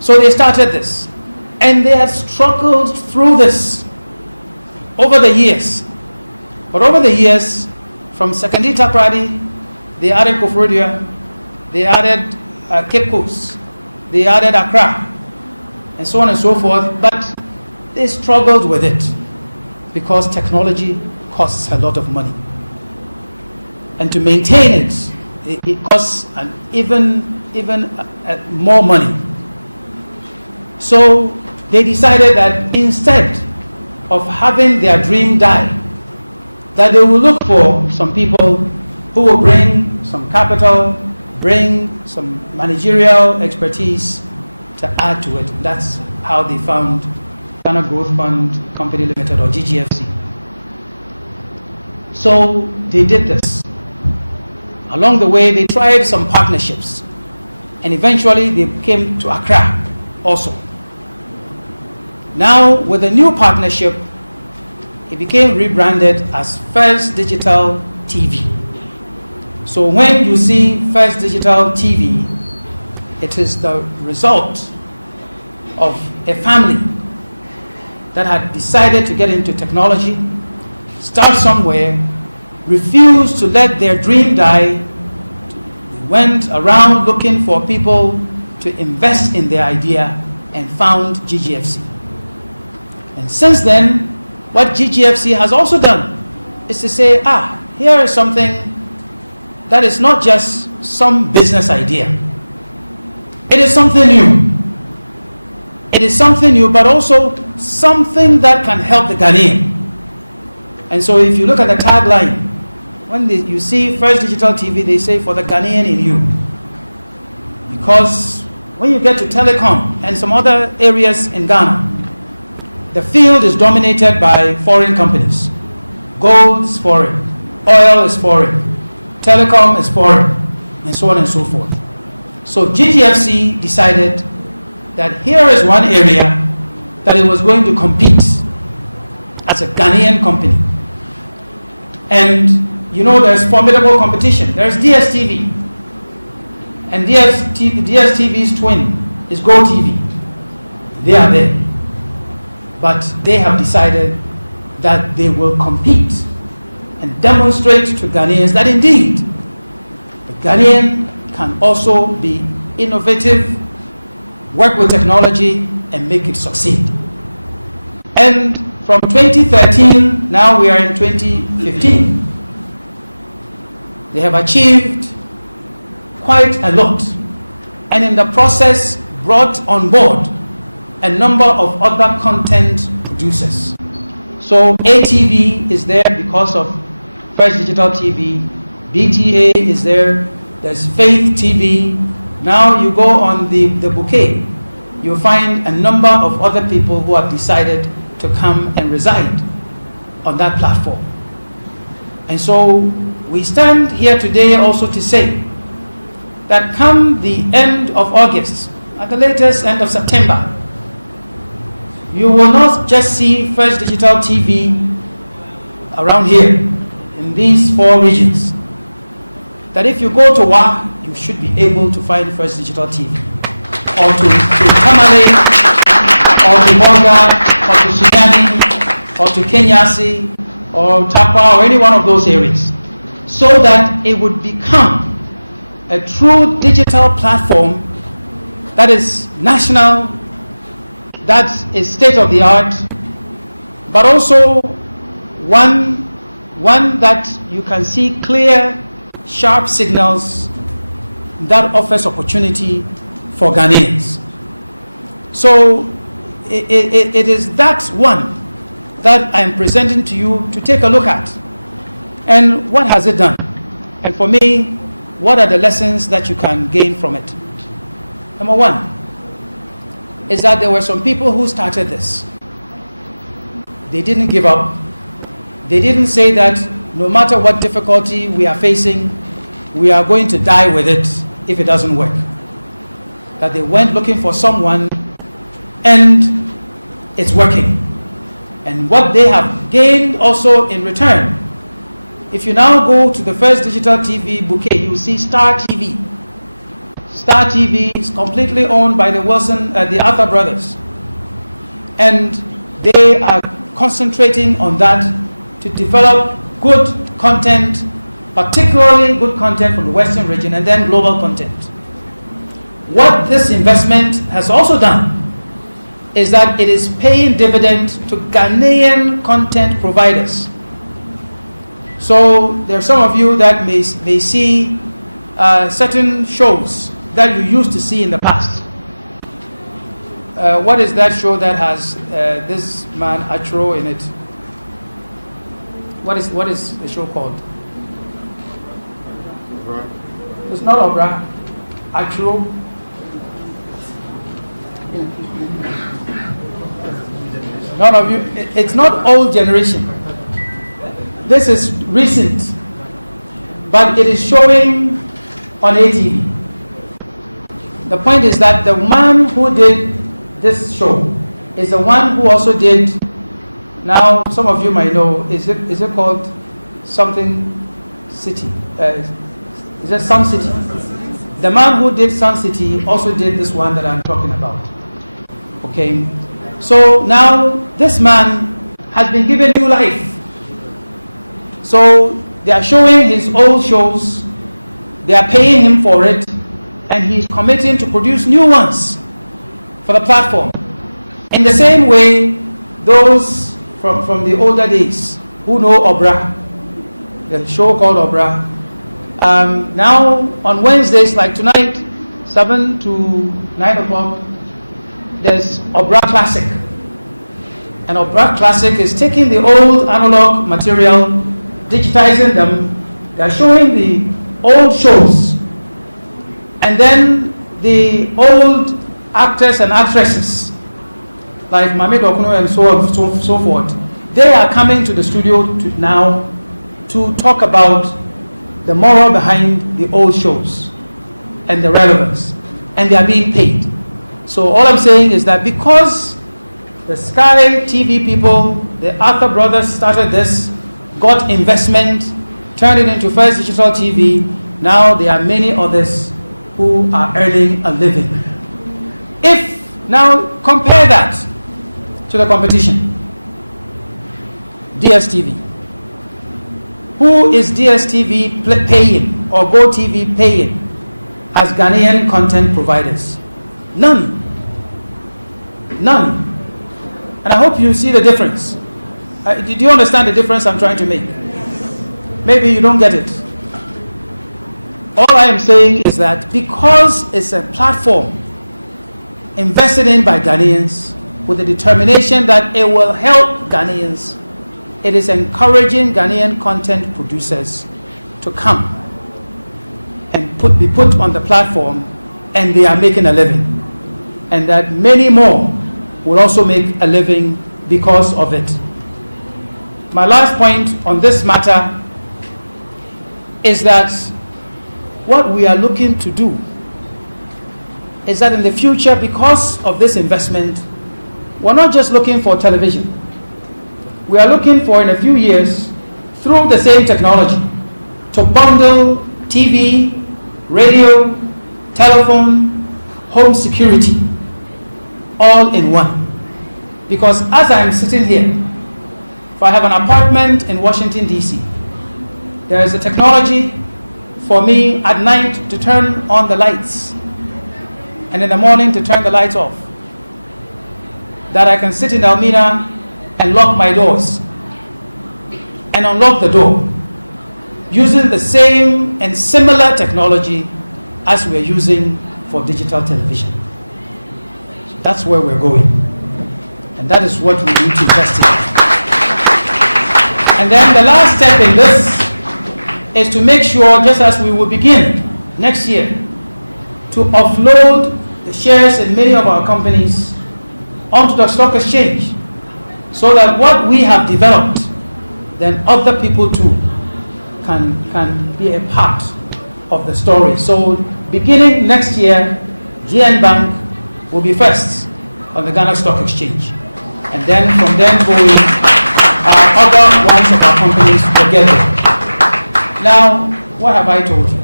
So they started this. And they have struggled through this over the years. But over the years, from Sekeni Takoradi, they added Koforidua, they added Cape Coast, they added Accra, and so on and so forth. But they struggled with it because technology costs a lot of money. And to maintain it costs even more money. So they decided that instead of having their dream die, that they will look for some people who will bring some capital, bring some managerial expertise to add to it. That's how they found Ghana Growth Fund Company Limited, or GGFC. So they did this. Along the way, they tried some partnerships, and eventually they came to Accra also. Now, with a new partnership, it became rebranded as First Digital TV. So when you see First Digital TV, it is the result of a family that had decided to get into technology, start somewhere, refused to let their dream die. They went around looking for people to invest in their idea and found GGFC. And since then, what GGFC has also done is to say, here is something that is not just some business idea. It is something new. It is something new, but also something that can help the Ghanaian. And so if you look at the tagline, when you see First Digital TV, they say, for the Ghanaian in you. Because when you get to telecom and some other areas in Ghana, the field is dominated by foreign companies. Gold is foreign, oil is foreign, telecom is foreign, and so on and so forth. So GGFC decided that here is one area that it was going to compete as a Ghanaian company. And you know there's formidable competition. There's DSTV. And DSTV's twin is GoTV. They are there. But they have decided that they will compete and demonstrate to Ghanaians that indeed the Ghanaian can also be innovative, work with technology, and make it succeed. And from 2013, now we are in 2015, they have achieved quite a lot, and in the process brought on board a number of other content producers. So ATV is there because of First Digital TV, BTA is there, there's Faith TV. Now you go on the bouquet, you'll find a number of other people who have decided to come and reside on that platform. And so we stand here today also to say that come the end of August, at the latest end of September, you will not just see First Digital TV around here in these 4 regions. That if you go to WA, you should be able to find First Digital TV, or to Tamale, or to Bonga, or to Sunyani, or to Kenyasi, or Tapa, or any one of those areas, so that it would become a true digital platform that is national, that is state-of-the-art, but also one that you can see clear, sharp signals that offers opportunity for Ghanaians. So it is that one that I am presenting to you to take a look at. And what has it done? And for me, what are the lessons that you can gain from it? Number one is that there were some people who started this. They didn't give up. They didn't say that no matter what difficulty we are facing, we are going to die with it if it doesn't work. That they went looking for someone and it's working. And what they have gained also in return, if you now go to the First Digital TV bouquet, you will see Star TV. Star TV is completely owned by the Arthur brothers. And they are concentrating on that to develop good content, particularly good content from the Western region, and then global content. What this investment has also done is that it is paying dividend to Ghanaian content providers. So there are some of you that may see certain shows that you used to see in the past. What is that show that has this man Achro in it? What is the show called? It's not Obra. Achro. None of you. It's not old generation. This is recent, but it is showing on ATV. The point is that the man who did this show is the one who also did, now some of you might know, is it called something City? Is it Sun City? The man who did Sun City also did this one that I'm talking about. Okay, so now this man has been given new life. So they are showing his old shows, they are paying him for it, and he's committing to produce new ones for the platform. In the same way, those from the older days who know Obra, the show called Obra, now on Wednesdays like tonight, 7 to 9 o'clock, there's Obra Classic. And Obra Classic is taking the old analog material, digitizing them. They're showing the old shows, and then the old actors and actresses like Mame Dokuno and so on, so forth. They are coming to the studio now to talk about the moral behind the old shows and the relevance, and they are being paid. So all I'm saying is that because the Sky TV people, the Arthur brothers started this, got investment, turned it into First Digital TV, now there are many others who are earning a living. If now compare that to the competition, DSTV. Who is DSTV paying or GoTV paying as Ghanaian content providers? None. None. And I hope you see the difference. Do you understand the difference I'm trying to make? Maybe you don't get it. All I am saying is that because it's a platform invested in by Ghanaians with the determination that it will help Ghanaians, it is encouraging Ghanaian content producers to come and be put on the platform, and they are making a living. And that many more will also make a living because of it. My last point on this matter is that what we are looking to do is that in the future, because of this investment, we're not just looking for television. We are looking for, in a few years, through the same technology, to bundle TV, radio, telephone, home security, all in one. Because as I'm sitting here, if I have an apartment in Washington, D.C., there is a technology for me at night to turn on the lights and in the morning to turn the lights off. That I can sit in Elmina and lock my doors and unlock the door using the same and similar technology as we're using for digital television. That's where we're going. And that is what we need to invest in. And then the last step in this is to make sure, just as we will begin next year, to offload the shares in many of our companies onto the stock exchange, so that what we have developed, then other people too can be a part of the story. So beginning next year, GN Bank will be first on the Ghana Stock Exchange. And then from then going, other ones of our companies will get there. Now, what have I told you?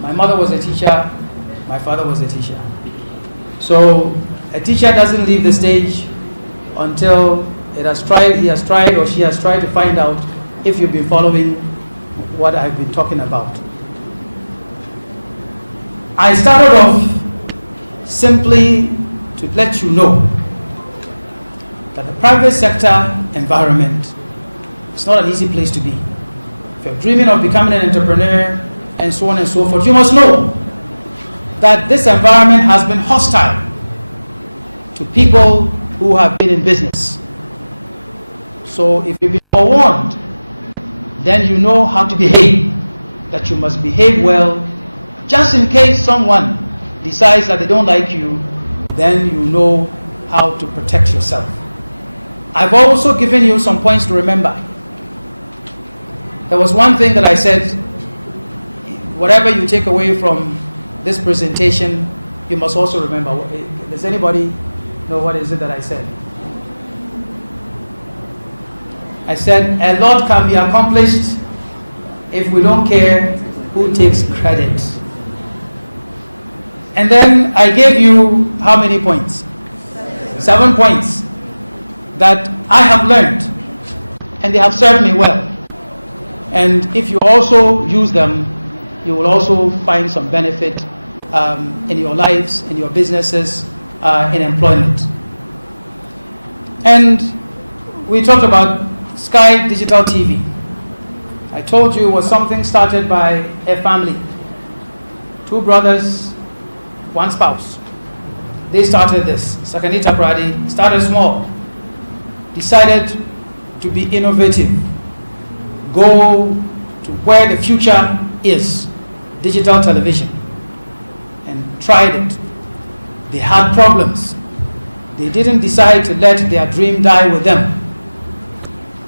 My mother was a teacher, my father was a teacher. So a teacher doesn't leave the stage until he has tried or she has tried to find out if you've been following what I've been talking about. I started off simply to let you know that the private sector environment is not an easy place to be. If you're dreaming of becoming an entrepreneur and so on and so forth, you must know that this environment has been hostile to people who have been in business. So if you've been forewarned, then you know how to behave, that you must behave well, just in case someone decides that they don't like you, then you know how to protect yourself. I've also given you some points to remember. There was one thing that I said, whatever you take away from this presentation, you must also remember. Does anybody know what is it that I said? I said a lot can be accomplished if we don't care who takes credit. And then I gave you how many points? 7 points that I have learned, and they have served me well. And if you also use them, you will also find some benefit in your lives, in your businesses, in employment. And we talked about Sky Digital TV. I told you it was something started by a family. 2 brothers, 1 spouse. They started this. Sakanita Pradi started small. Decided to be innovative. Go to where the future is, digital television, and tried it. They had problems. They didn't decide to let their dream die with them.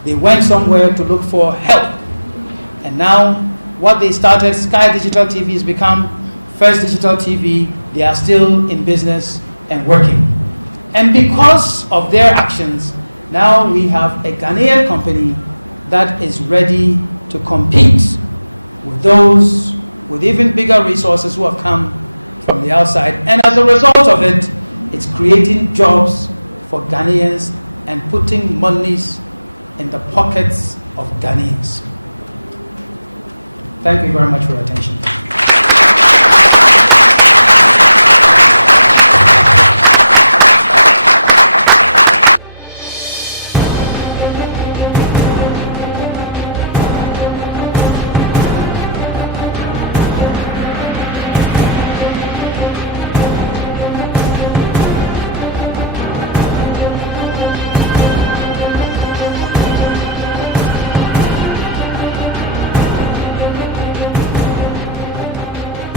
They went somewhere to look for help. And now what they started, Sky Digital TV, has become First Digital TV. They are still in business and working. And because of their actions, now we have a Ghanaian company that is ready to compete with those with even bigger resources who have come from the outside. And as a result of it, it's creating jobs for Ghanaians and putting monies in the pockets of Ghanaians. Thank you very much for your attention.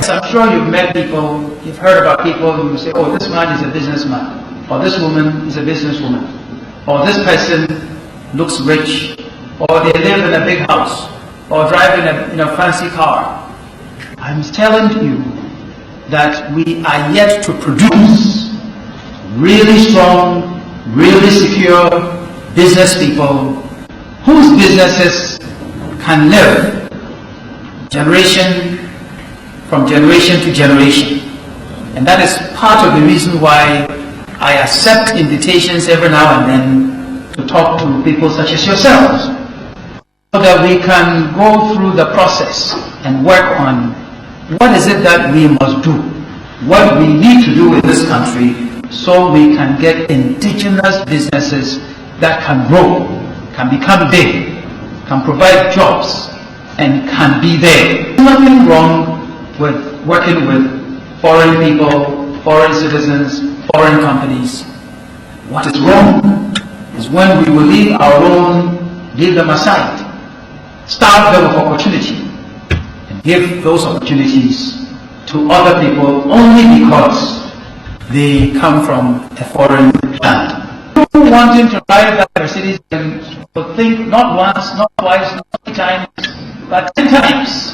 I'm sure you've met people, you've heard about people who say, oh, this man is a businessman, or this woman is a businesswoman, or this person looks rich, or they live in a big house, or drive in a fancy car. I'm telling you that we are yet to produce really strong, really secure business people whose businesses can live from generation to generation. And that is part of the reason why I accept invitations every now and then to talk to people such as yourselves, so that we can go through the process and work on what is it that we must do, what we need to do in this country, so we can get indigenous businesses that can grow, can become big, can provide jobs, and can be there. There's nothing wrong with working with foreign people, foreign citizens, foreign companies. What is wrong is when we will leave our own, leave them aside, starve them of opportunity, and give those opportunities to other people only because they come from a foreign land. People wanting to ride that Mercedes will think not once, not twice, not 3 times, but 10 times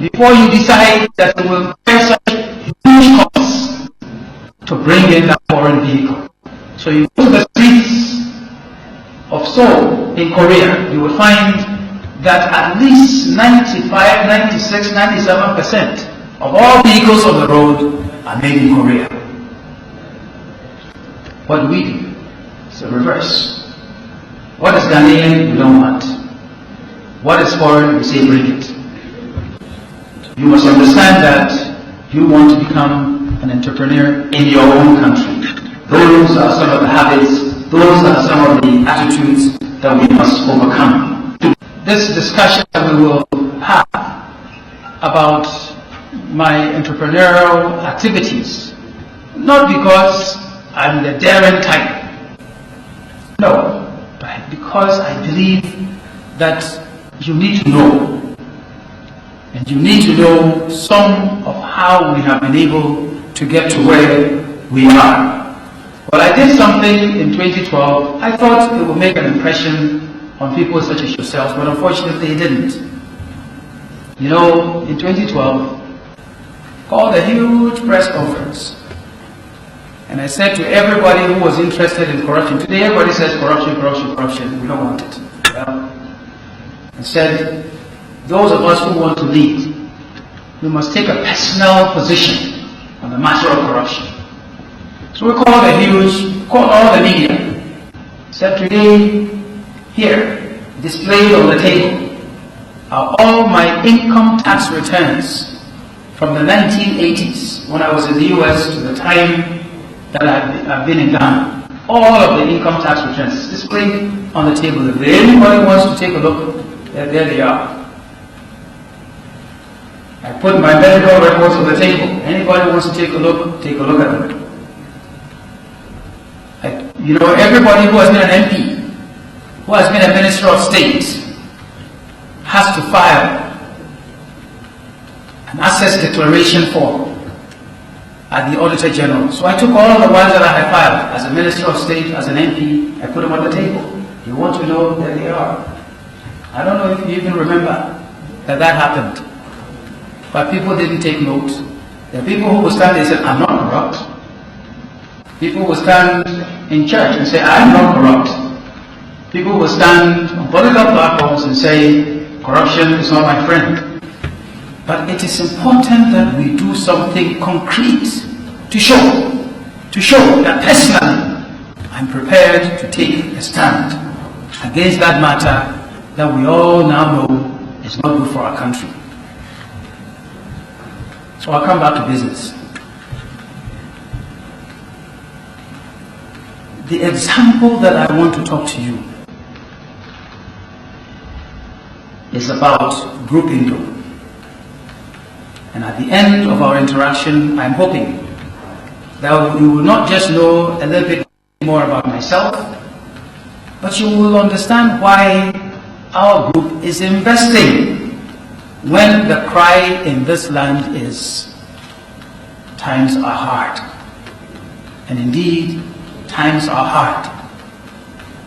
before you decide that you will pay such huge costs to bring in that foreign vehicle. So you go to the streets of Seoul in Korea, you will find that at least 95, 96, 97% of all vehicles on the road are made in Korea. What do we do? It's the reverse. What is Ghanaian? We don't want. What is foreign? We say bring it. You must understand that you want to become an entrepreneur in your own country. Those are some of the habits, those are some of the attitudes that we must overcome. This discussion that we will have about my entrepreneurial activities, not because I'm the daring type, no, but because I believe that you need to know. And you need to know some of how we have been able to get to where we are. Well, I did something in 2012. I thought it would make an impression on people such as yourselves, but unfortunately it didn't. You know, in 2012, I called a huge press conference. And I said to everybody who was interested in corruption, today everybody says corruption, corruption, corruption, we don't want it. Well, I said, those of us who want to lead, we must take a personal position on the matter of corruption. So we called all the media. Said today, here, displayed on the table, are all my income tax returns from the 1980s, when I was in the US, to the time that I've been in Ghana. All of the income tax returns displayed on the table. If anybody wants to take a look, there they are. I put my medical records on the table. Anybody wants to take a look at them. Everybody who has been an MP, who has been a Minister of State, has to file an assets declaration form at the Auditor General. So I took all the ones that I had filed as a Minister of State, as an MP, I put them on the table. You want to know, there they are. I don't know if you even remember that happened. But people didn't take note. There are people who will stand and say, I'm not corrupt. People will stand in church and say, I'm not corrupt. People will stand on political platforms and say, corruption is not my friend. But it is important that we do something concrete to show that personally I'm prepared to take a stand against that matter that we all now know is not good for our country. So I'll come back to business. The example that I want to talk to you is about Groupe Nduom. And at the end of our interaction, I'm hoping that you will not just know a little bit more about myself, but you will understand why our group is investing when the cry in this land is times are hard. And indeed, times are hard,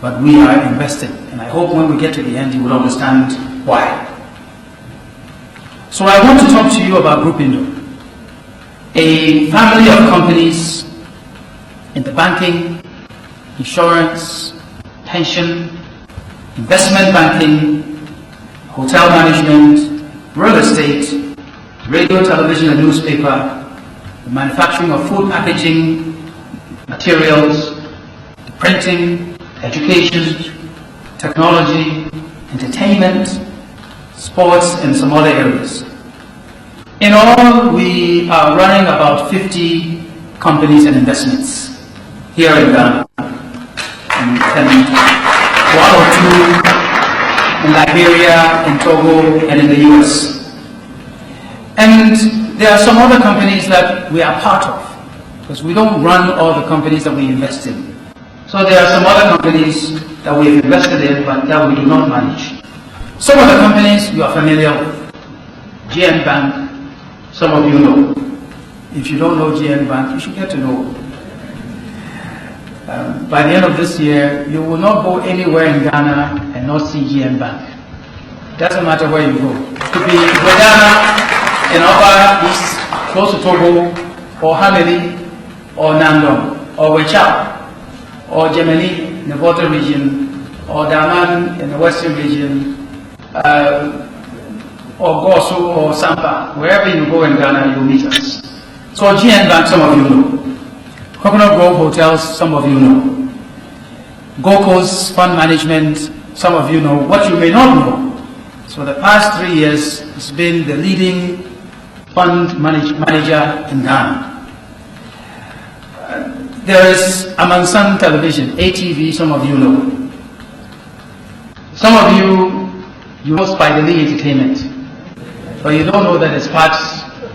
but we are investing. And I hope when we get to the end, you will understand why. So I want to talk to you about Groupe Nduom, a family of companies in the banking, insurance, pension, investment banking, hotel management, real estate, radio, television, and newspaper, the manufacturing of food packaging, materials, the printing, education, technology, entertainment, sports, and some other areas. In all, we are running about 50 companies and investments here in Ghana, and one or two in Liberia, in Togo, and in the US. And there are some other companies that we are part of, because we don't run all the companies that we invest in. So there are some other companies that we have invested in, but that we do not manage. Some of the companies you are familiar with. GN Bank, some of you know. If you don't know GN Bank, you should get to know. By the end of this year, you will not go anywhere in Ghana and not see GN Bank. Doesn't matter where you go. It could be Ghana, in Upper East, close to Togo, or Hameli, or Nandong, or Wechao, or Gemini in the Volta region, or Daman in the Western region, or Gosu or Sampa. Wherever you go in Ghana, you'll meet us. So GN Bank, some of you know. Coconut Grove Hotels, some of you know. Goko's Fund Management, some of you know. What you may not know, so the past 3 years, it's been the leading fund manager in Ghana. There is Amansan Television, ATV, some of you know. Some of you know Spiderly Entertainment, but you don't know that it's part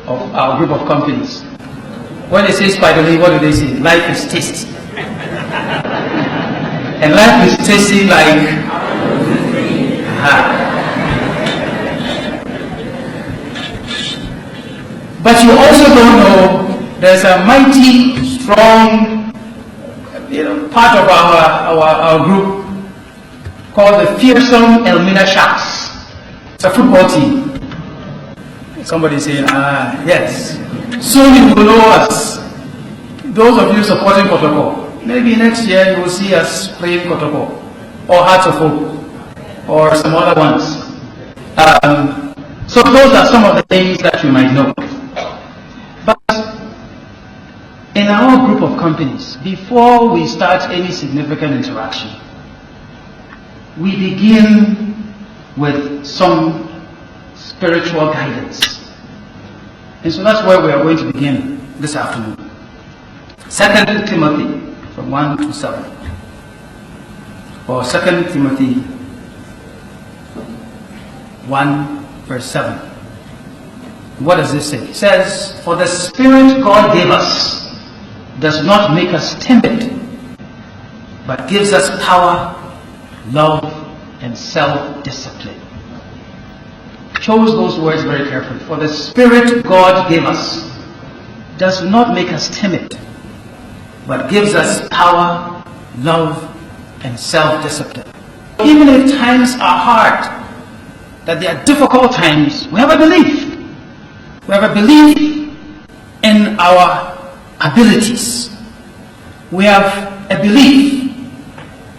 of our group of companies. When they say Spiderly, what do they say? Life is tasty. And life is tasty like... But you also don't know there's a mighty, strong, part of our group called the Fearsome Elmina Sharks. It's a football team. Somebody saying, yes. Soon you will know us. Those of you supporting Kotoko, maybe next year you will see us playing Kotoko, or Hearts of Hope, or some other ones. So those are some of the things that you might know. But in our group of companies, before we start any significant interaction, we begin with some spiritual guidance. And so that's where we are going to begin this afternoon. 2 Timothy from 1 to 7. Or 2 Timothy 1 verse 7. What does this say? It says, "For the Spirit God gave us does not make us timid, but gives us power, love, and self-discipline." Chose those words very carefully. For the Spirit God gave us does not make us timid, but gives us power, love, and self-discipline. Even if times are hard, that there are difficult times, we have a belief. We have a belief in our abilities. We have a belief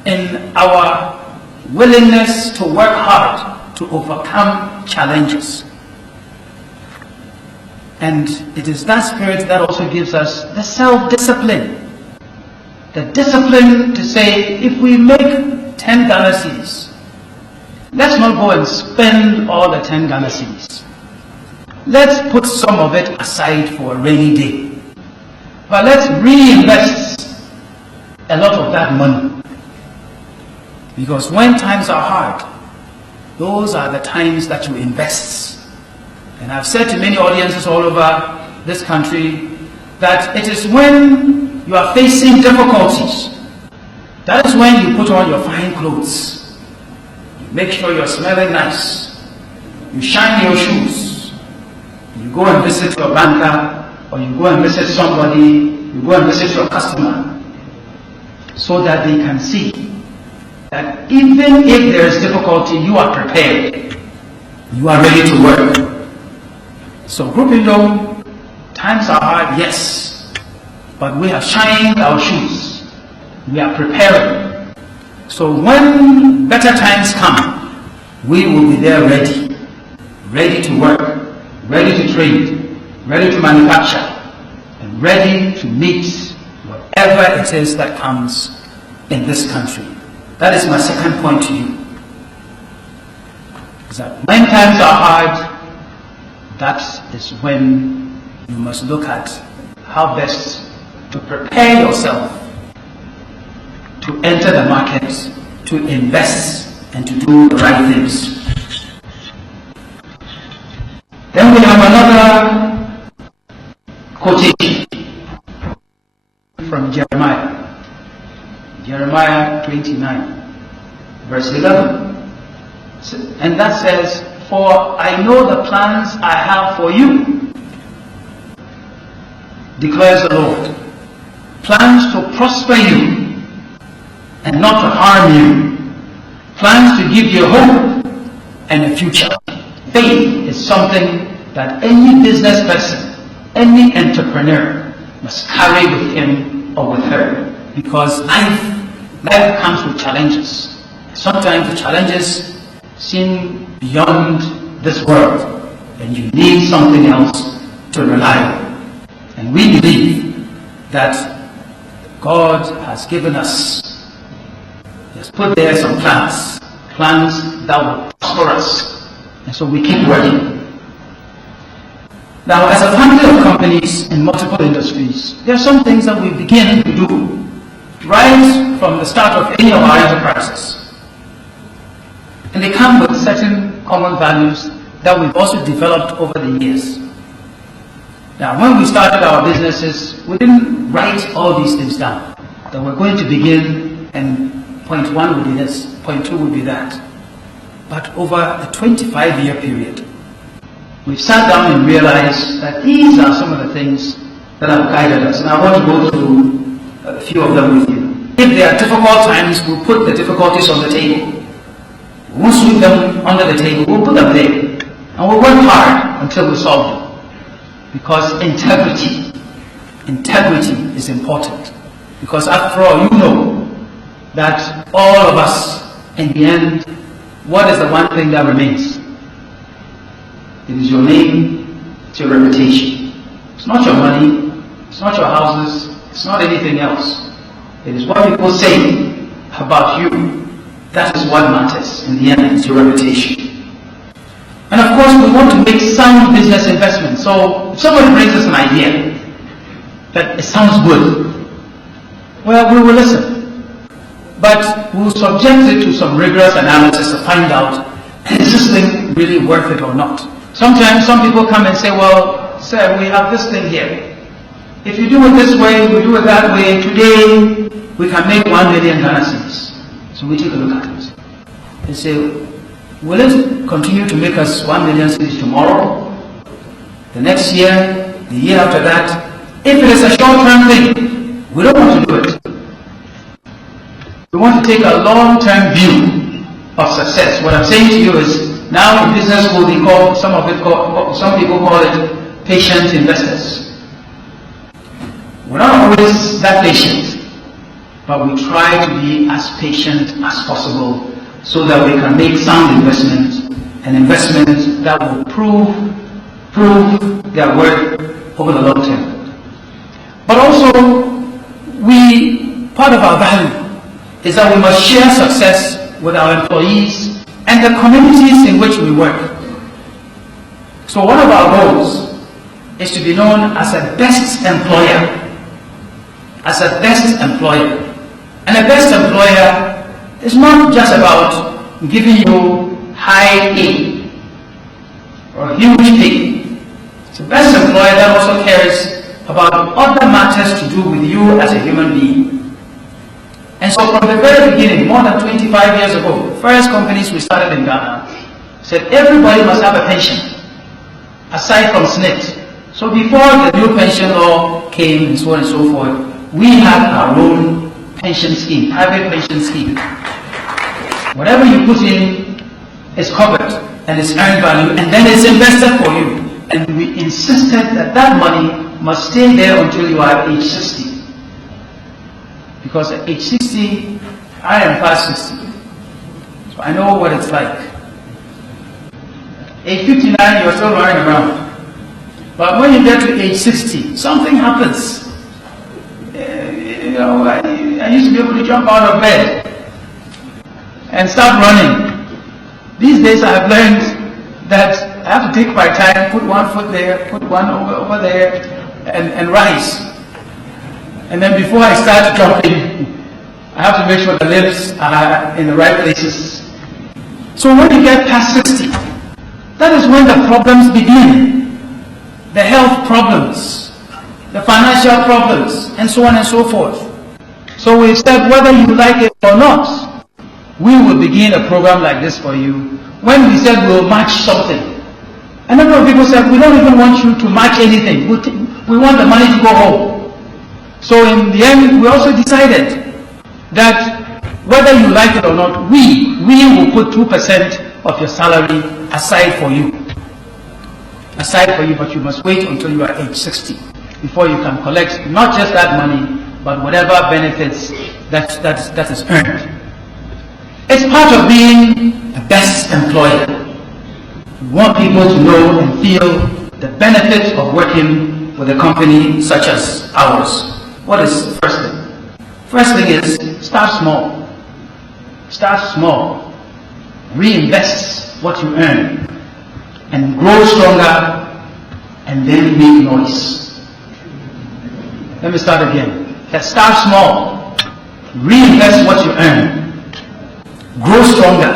in our willingness to work hard to overcome challenges. And it is that spirit that also gives us the self-discipline. The discipline to say, if we make 10 Ghana cedis. Let's not go and spend all the 10 Ghana cedis. Let's put some of it aside for a rainy day. But let's reinvest a lot of that money. Because when times are hard, those are the times that you invest. And I've said to many audiences all over this country that it is when you are facing difficulties, that is when you put on your fine clothes. You make sure you're smelling nice. You shine your shoes. You go and visit your banker, or you go and visit somebody, you go and visit your customer, so that they can see that even if there is difficulty, you are prepared. You are ready to work. So Groupe Nduom, times are hard, yes, but we have shined our shoes. We are preparing. So when better times come, we will be there ready. Ready to work, ready to trade, ready to manufacture, and ready to meet whatever it is that comes in this country. That is my second point to you. Is that when times are hard, that is when you must look at how best to prepare yourself to enter the market, to invest, and to do the right things. Then we have another quotation from Jeremiah. Jeremiah 29, verse 11. And that says, "For I know the plans I have for you, declares the Lord. Plans to prosper you and not to harm you. Plans to give you hope and a future." Faith is something that any business person, any entrepreneur must carry with him or with her. Because life comes with challenges. Sometimes the challenges seem beyond this world, and you need something else to rely on. And we believe that God has given us, He has put there some plans that will prosper us. And so we keep working. Now, as a family of companies in multiple industries, there are some things that we begin to do right from the start of any of our enterprises. And they come with certain common values that we've also developed over the years. Now, when we started our businesses, we didn't write all these things down. That we're going to begin, and point 1 would be this, point 2 would be that. But over a 25-year period, we've sat down and realized that these are some of the things that have guided us. And I want to go through a few of them with you. If there are difficult times, we'll put the difficulties on the table. We won't sweep them under the table, we'll put them there. And we'll work hard until we solve them. Because integrity is important. Because after all, you know that all of us, in the end, what is the one thing that remains? It is your name, it's your reputation. It's not your money, it's not your houses, it's not anything else. It is what people say about you. That is what matters in the end, it's your reputation. And of course, we want to make sound business investments. So if somebody brings us an idea that it sounds good, well, we will listen. But we'll subject it to some rigorous analysis to find out, is this thing really worth it or not? Sometimes some people come and say, well, sir, we have this thing here. If you do it this way, we do it that way, today we can make 1 million Ghana cedis. So we take a look at it and say, will it continue to make us 1 million cedis tomorrow? The next year? The year after that? If it is a short-term thing, we don't want to do it. We want to take a long-term view of success. What I'm saying to you is, now in business school they call, some people call it patient investors. We're not always that patient, but we try to be as patient as possible so that we can make sound investments, an investment that will prove their worth over the long term. But also, part of our value is that we must share success with our employees and the communities in which we work. So one of our goals is to be known as a best employer. As a best employer. And a best employer is not just about giving you high pay or huge pay. It's a best employer that also cares about other matters to do with you as a human being. And so from the very beginning, more than 25 years ago, first companies we started in Ghana said everybody must have a pension, aside from SNIT. So before the new pension law came and so on and so forth, we had our own pension scheme, private pension scheme. Whatever you put in is covered and it's earned value and then it's invested for you. And we insisted that that money must stay there until you are age 60. Because at age 60, I am past 60. So I know what it's like. Age 59, you're still running around. But when you get to age 60, something happens. I used to be able to jump out of bed and start running. These days I have learned that I have to take my time, put one foot there, put one over there, and rise. And then before I start jumping, I have to make sure the lips are in the right places. So when you get past 60, that is when the problems begin. The health problems, the financial problems, and so on and so forth. So we've said whether you like it or not, we will begin a program like this for you. When we said we'll match something, a number of people said we don't even want you to match anything. We want the money to go home. So in the end, we also decided that whether you like it or not, we will put 2% of your salary aside for you. Aside for you, but you must wait until you are age 60 before you can collect not just that money, but whatever benefits that is earned. It's part of being the best employer. We want people to know and feel the benefit of working with a company such as ours. What is the first thing? First thing is start small. Start small. Reinvest what you earn and grow stronger and then make noise. Let me start again. Start small. Reinvest what you earn. Grow stronger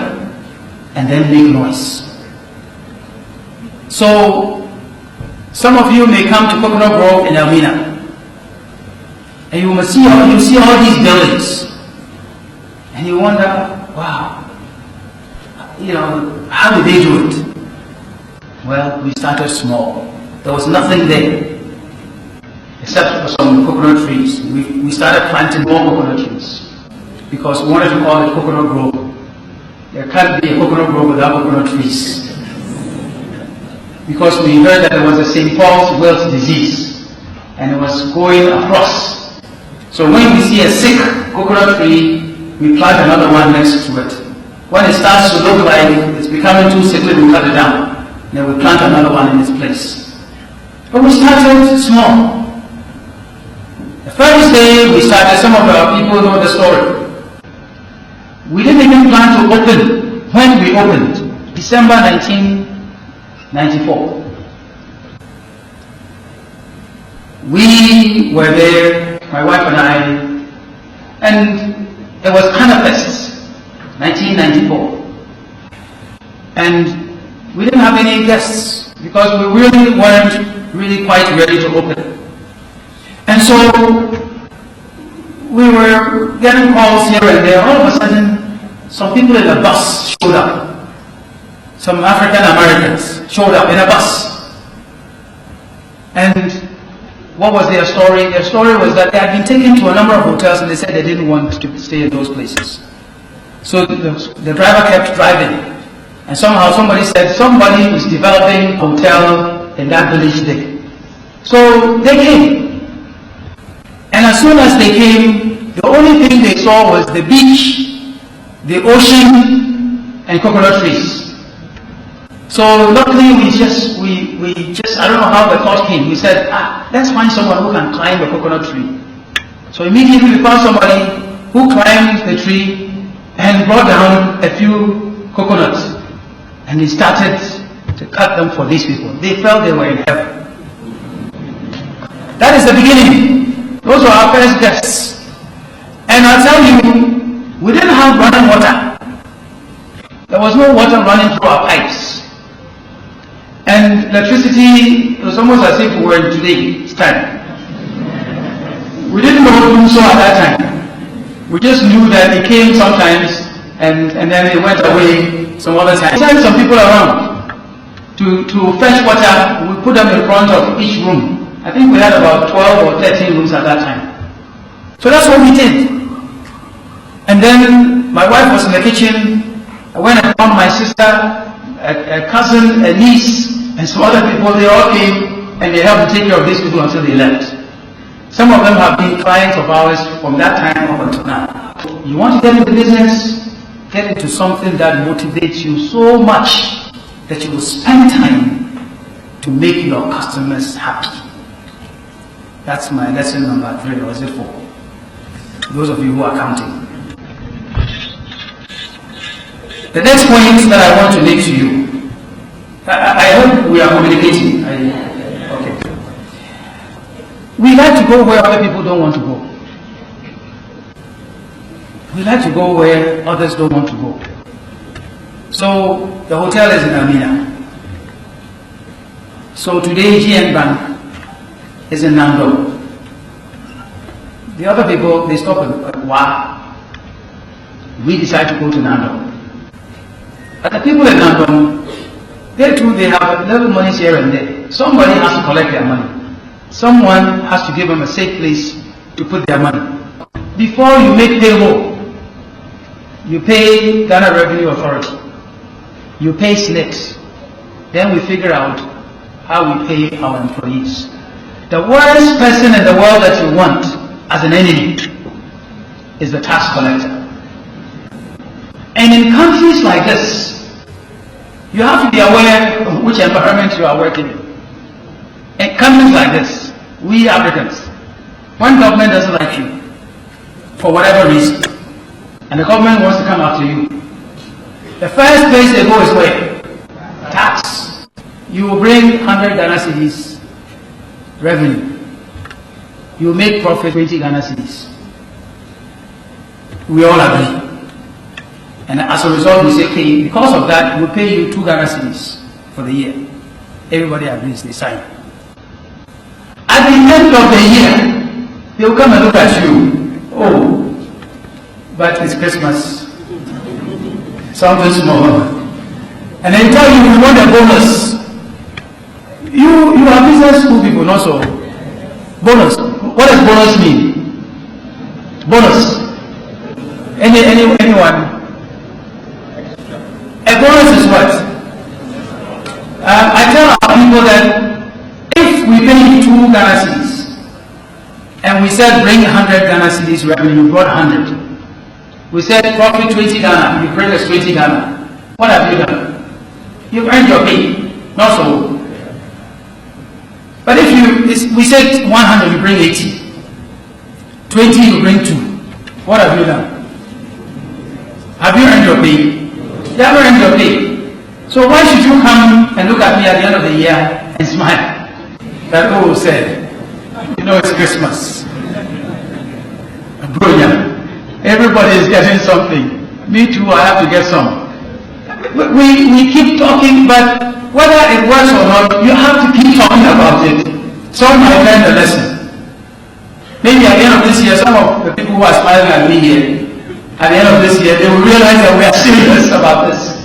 and then make noise. So some of you may come to Coconut Grove in Elmina. And you see all these buildings, and you wonder, wow, how did they do it? Well, we started small. There was nothing there, except for some coconut trees. We started planting more coconut trees, because we wanted to call it Coconut Grove. There can't be a coconut grove without coconut trees. Because we heard that there was a St. Paul's wilt disease, and it was going across. So when we see a sick coconut tree, we plant another one next to it. When it starts to look like it's becoming too sickly, we cut it down. Then we plant another one in its place. But we started small. The first day we started, some of our people know the story. We didn't even plan to open when we opened, December 1994. We were there, my wife and I, and it was Canapest, 1994. And we didn't have any guests because we really weren't quite ready to open. And so we were getting calls here and there. All of a sudden, some people in a bus showed up. Some African Americans showed up in a bus. And what was their story? Their story was that they had been taken to a number of hotels and they said they didn't want to stay in those places. So the driver kept driving. And somehow somebody said somebody is developing a hotel in that village there. So they came. And as soon as they came, the only thing they saw was the beach, the ocean, and coconut trees. So luckily we just, I don't know how the thought came. We said, let's find someone who can climb the coconut tree. So immediately we found somebody who climbed the tree and brought down a few coconuts, and he started to cut them for these people. They felt they were in heaven. That is the beginning. Those were our first guests. And I'll tell you, we didn't have running water. There was no water running through our pipes. And electricity, it was almost as if we were in today's time. We didn't know doom so at that time. We just knew that it came sometimes and then it went away some other time. We sent some people around to fetch water. We put them in front of each room. I think we had about 12 or 13 rooms at that time. So that's what we did. And then my wife was in the kitchen. I went and found my sister, a cousin, a niece, and some other people. They all came and they helped to take care of these people until they left. Some of them have been clients of ours from that time up until now. You want to get into business, get into something that motivates you so much that you will spend time to make your customers happy. That's my lesson number 3, or is it 4? Those of you who are counting. The next point that I want to make to you, I hope we are communicating. Okay. We like to go where other people don't want to go. We like to go where others don't want to go. So the hotel is in Amina. So today GN Bank is in Nando. The other people, they stop at Wa. We decide to go to Nando. But the people in Nando, they too, they have little money here and there. Somebody has to collect their money. Someone has to give them a safe place to put their money. Before you make payroll, you pay Ghana Revenue Authority. You pay SNIT. Then we figure out how we pay our employees. The worst person in the world that you want as an enemy is the tax collector. And in countries like this, you have to be aware of which environment you are working in. In countries like this, we Africans, when government doesn't like you, for whatever reason, and the government wants to come after you, the first place they go is where? Tax. You will bring 100 Ghana cedis revenue. You will make profit 20 Ghana cedis. We all agree. And as a result, we say, okay, because of that, we'll pay you 2 Ghana cedis for the year. Everybody agrees, they sign. At the end of the year, they will come and look at you. Oh, but it's Christmas. Something small. And they tell you, we want a bonus. You are business school people, not so. Bonus. What does bonus mean? Bonus. Anyone? A bonus is what? I tell our people that if we pay 2 Ghana cedis and we said bring 100 Ghana cedis revenue, you brought 100. We said profit 20 Ghana, you bring us 20 Ghana. What have you done? You've earned your pay. Not so. But if we said 100, you bring 80. 20, you bring 2. What have you done? Have you earned your pay? You haven't earned your pay. So why should you come and look at me at the end of the year and smile? That oh said, you know it's Christmas. Brilliant. Everybody is getting something. Me too, I have to get some. We keep talking, but whether it works or not, you have to keep talking about it. Some might learn the lesson. Maybe at the end of this year, some of the people who are smiling at me here, at the end of this year, they will realize that we are serious about this.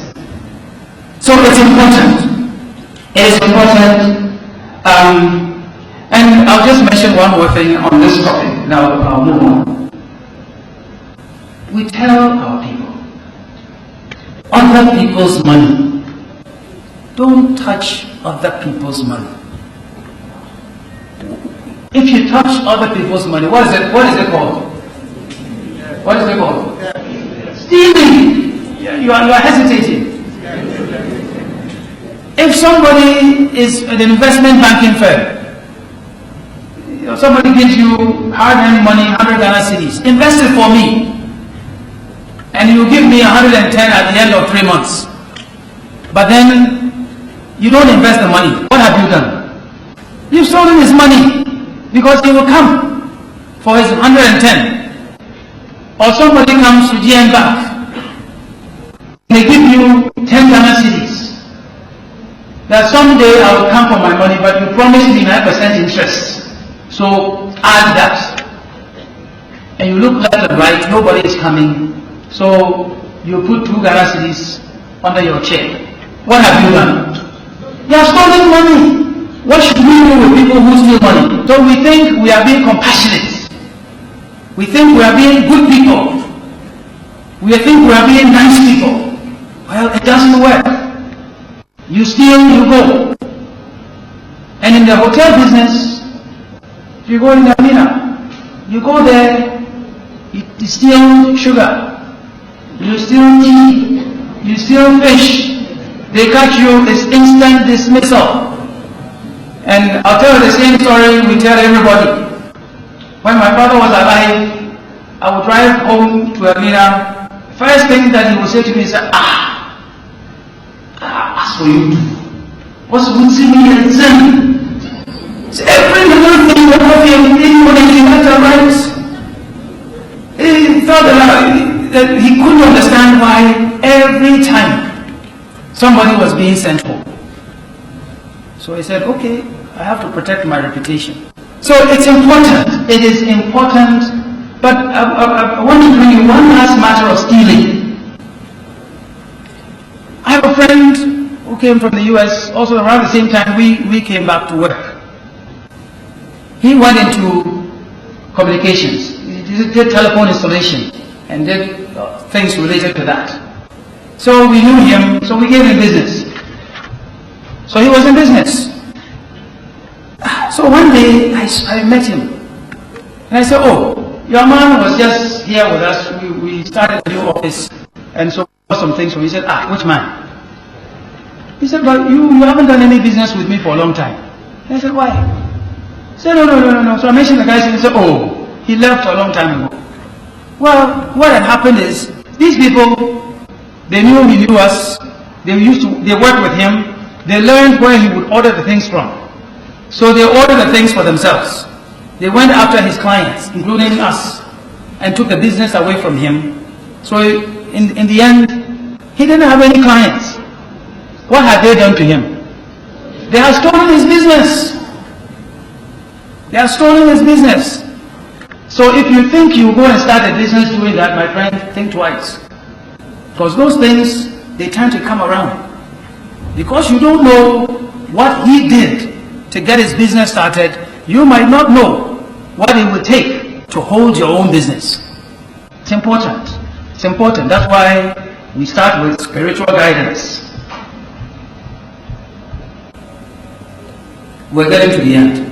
So it's important. It is important. And I'll just mention one more thing on this topic. Now I'll move on. We tell our people, other people's money. Don't touch other people's money. If you touch other people's money, what is it called? What is it called? Stealing. You are hesitating. If somebody is an investment banking firm, somebody gives you hard-earned money, 100 Ghana cedis, invest it for me. and you give me 110 at the end of 3 months. But then you don't invest the money. What have you done? You've stolen his money, because he will come for his 110. Or somebody comes to GN Bank, they give you 10 Ghana cedis. That someday I will come for my money, but you promised me 9% interest. So add that. And you look left and right, nobody is coming. So you put 2 Ghana cedis under your chair. What have you done? You have stolen money. What should we do with people who steal money? Don't we think we are being compassionate? We think we are being good people. We think we are being nice people. Well, it doesn't work. You steal, you go. And in the hotel business, you go in the arena, you go there, you steal sugar, you steal tea, you steal fish. They catch you, it's instant dismissal. And I'll tell you the same story we tell everybody. When my father was alive, I would drive home to Arena. First thing that he would say to me is, as for you, what's good to me and Zen? So every little thing that of him, when he had to write, he thought that he couldn't understand why every time somebody was being sent home. So he said, okay, I have to protect my reputation. So it's important. It is important. But I want to bring you one last matter of stealing. I have a friend who came from the US, also around the same time we came back to work. He went into communications. He did telephone installation and did things related to that. So we knew him, so we gave him business. So he was in business. So one day I met him. And I said, oh, your man was just here with us. We started a new office. And so some things. So he said, which man? He said, but you haven't done any business with me for a long time. And I said, why? He said, no. So I mentioned the guy, and he said, oh, he left a long time ago. Well, what had happened is, these people, they knew he knew us. They worked with him. They learned where he would order the things from. So they ordered the things for themselves. They went after his clients, including us, and took the business away from him. So in the end, he didn't have any clients. What had they done to him? They had stolen his business. They have stolen his business. So if you think you go and start a business doing that, my friend, think twice. Because those things, they tend to come around. Because you don't know what he did to get his business started, you might not know what it would take to hold your own business. It's important. It's important. That's why we start with spiritual guidance. We're getting to the end.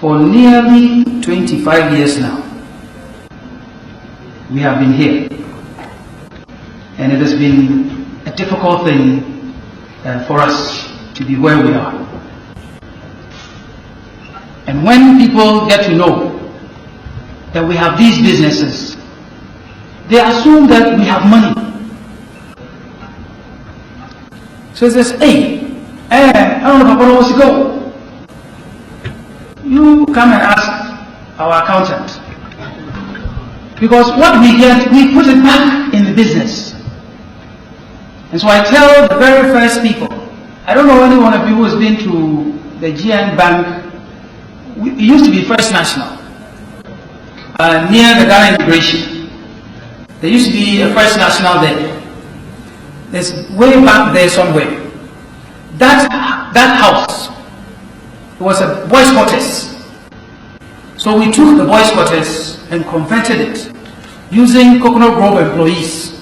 For nearly 25 years now, we have been here. And it has been a difficult thing for us to be where we are. And when people get to know that we have these businesses, they assume that we have money. So it says, hey, I don't know Papa wants to go. You come and ask our accountant. Because what we get, we put it back in the business. And so I tell the very first people, I don't know any one of you who has been to the GN Bank. It used to be First National, near the Ghana Immigration. There used to be a First National there. There's way back there somewhere. That house was a boys' quarters. So we took the boys' quarters and converted it using Coconut Grove employees.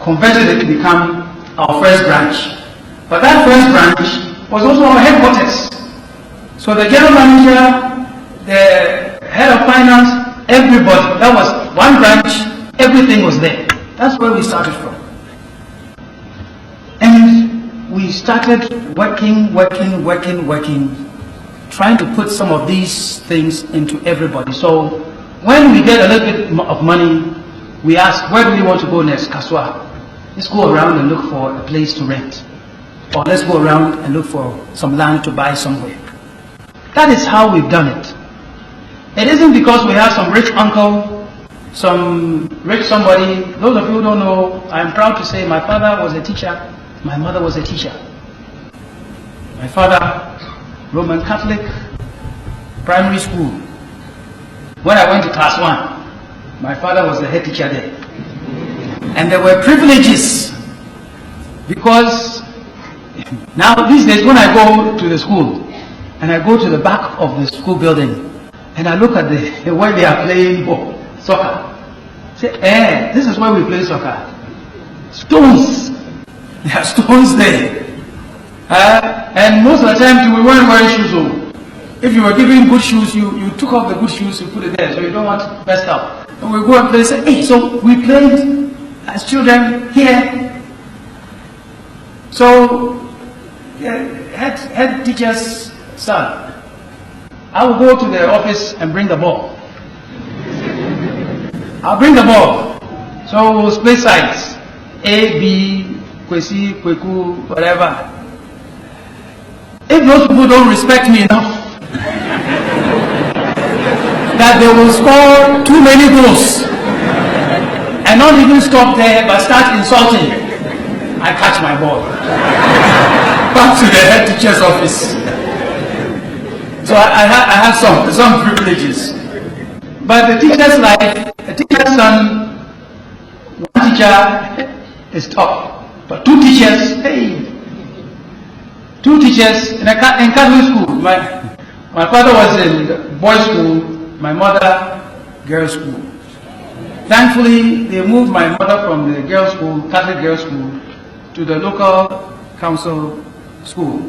Converted it to become our first branch. But that first branch was also our headquarters. So the general manager, the head of finance, everybody, that was one branch, everything was there. That's where we started from. And we started working, trying to put some of these things into everybody. So when we get a little bit of money, we ask, where do we want to go next? Kaswa. Let's go around and look for a place to rent. Or let's go around and look for some land to buy somewhere. That is how we've done it. It isn't because we have some rich uncle, some rich somebody. Those of you who don't know, I'm proud to say my father was a teacher, my mother was a teacher. My father, Roman Catholic, primary school. When I went to class 1, my father was the head teacher there. And there were privileges, because now these days when I go to the school, and I go to the back of the school building, and I look at the way they are playing soccer. Say, this is where we play soccer. Stones. There are stones there. And most of the time we weren't wearing shoes. If you were giving good shoes, you took off the good shoes, you put it there, so you don't want to mess up. And we go and play, say, hey, so we played as children here. So, head teacher's son, I will go to the office and bring the ball. I'll bring the ball. So we'll split sides. A, B, Kwesi, Kweku, whatever. If those people don't respect me enough, that they will score too many goals, and not even stop there, but start insulting, I catch my ball. Back to the head teacher's office. So I have some privileges. But the teacher's life, the teacher's son, one teacher is tough. But two teachers, hey. Two teachers in Catholic school. My father was in boys' school, my mother, girls' school. Thankfully, they moved my mother from the girls' school, Catholic girls' school, to the local council school.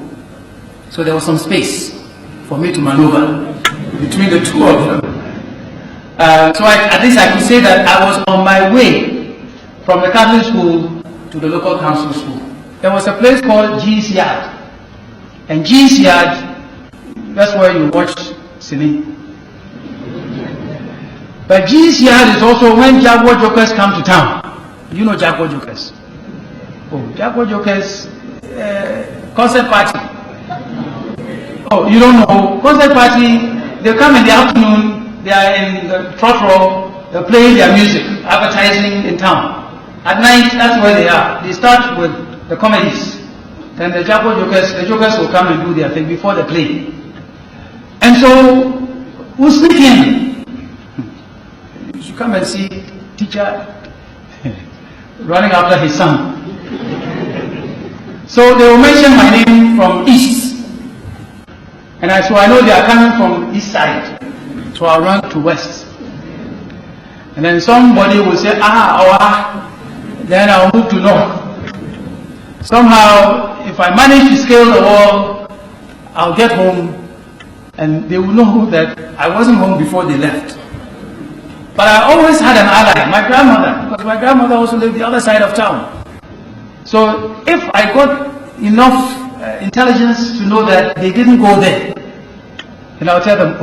So there was some space for me to maneuver between the two of them. So at least I could say that I was on my way from the Catholic school to the local council school. There was a place called G's Yard. And G's Yard, that's where you watch cine. But G's Yard is also when Jaguar Jokers come to town. You know Jaguar Jokers? Oh, Jaguar Jokers, concert party. Oh, you don't know? Concert party, they come in the afternoon, they are in the front row, they're playing their music, advertising in town. At night, that's where they are. They start with the comedies. Then the Jaguar Jokers, the Jokers will come and do their thing before the play. And so, we'll sneak in. You should come and see teacher running after his son. So they will mention my name from east. And so I know they are coming from east side. So I'll run to west. And then somebody will say, then I'll move to north. Somehow, if I manage to scale the wall, I'll get home and they will know that I wasn't home before they left. But I always had an ally, my grandmother, because my grandmother also lived the other side of town. So if I got enough intelligence to know that they didn't go there, then I'll tell them,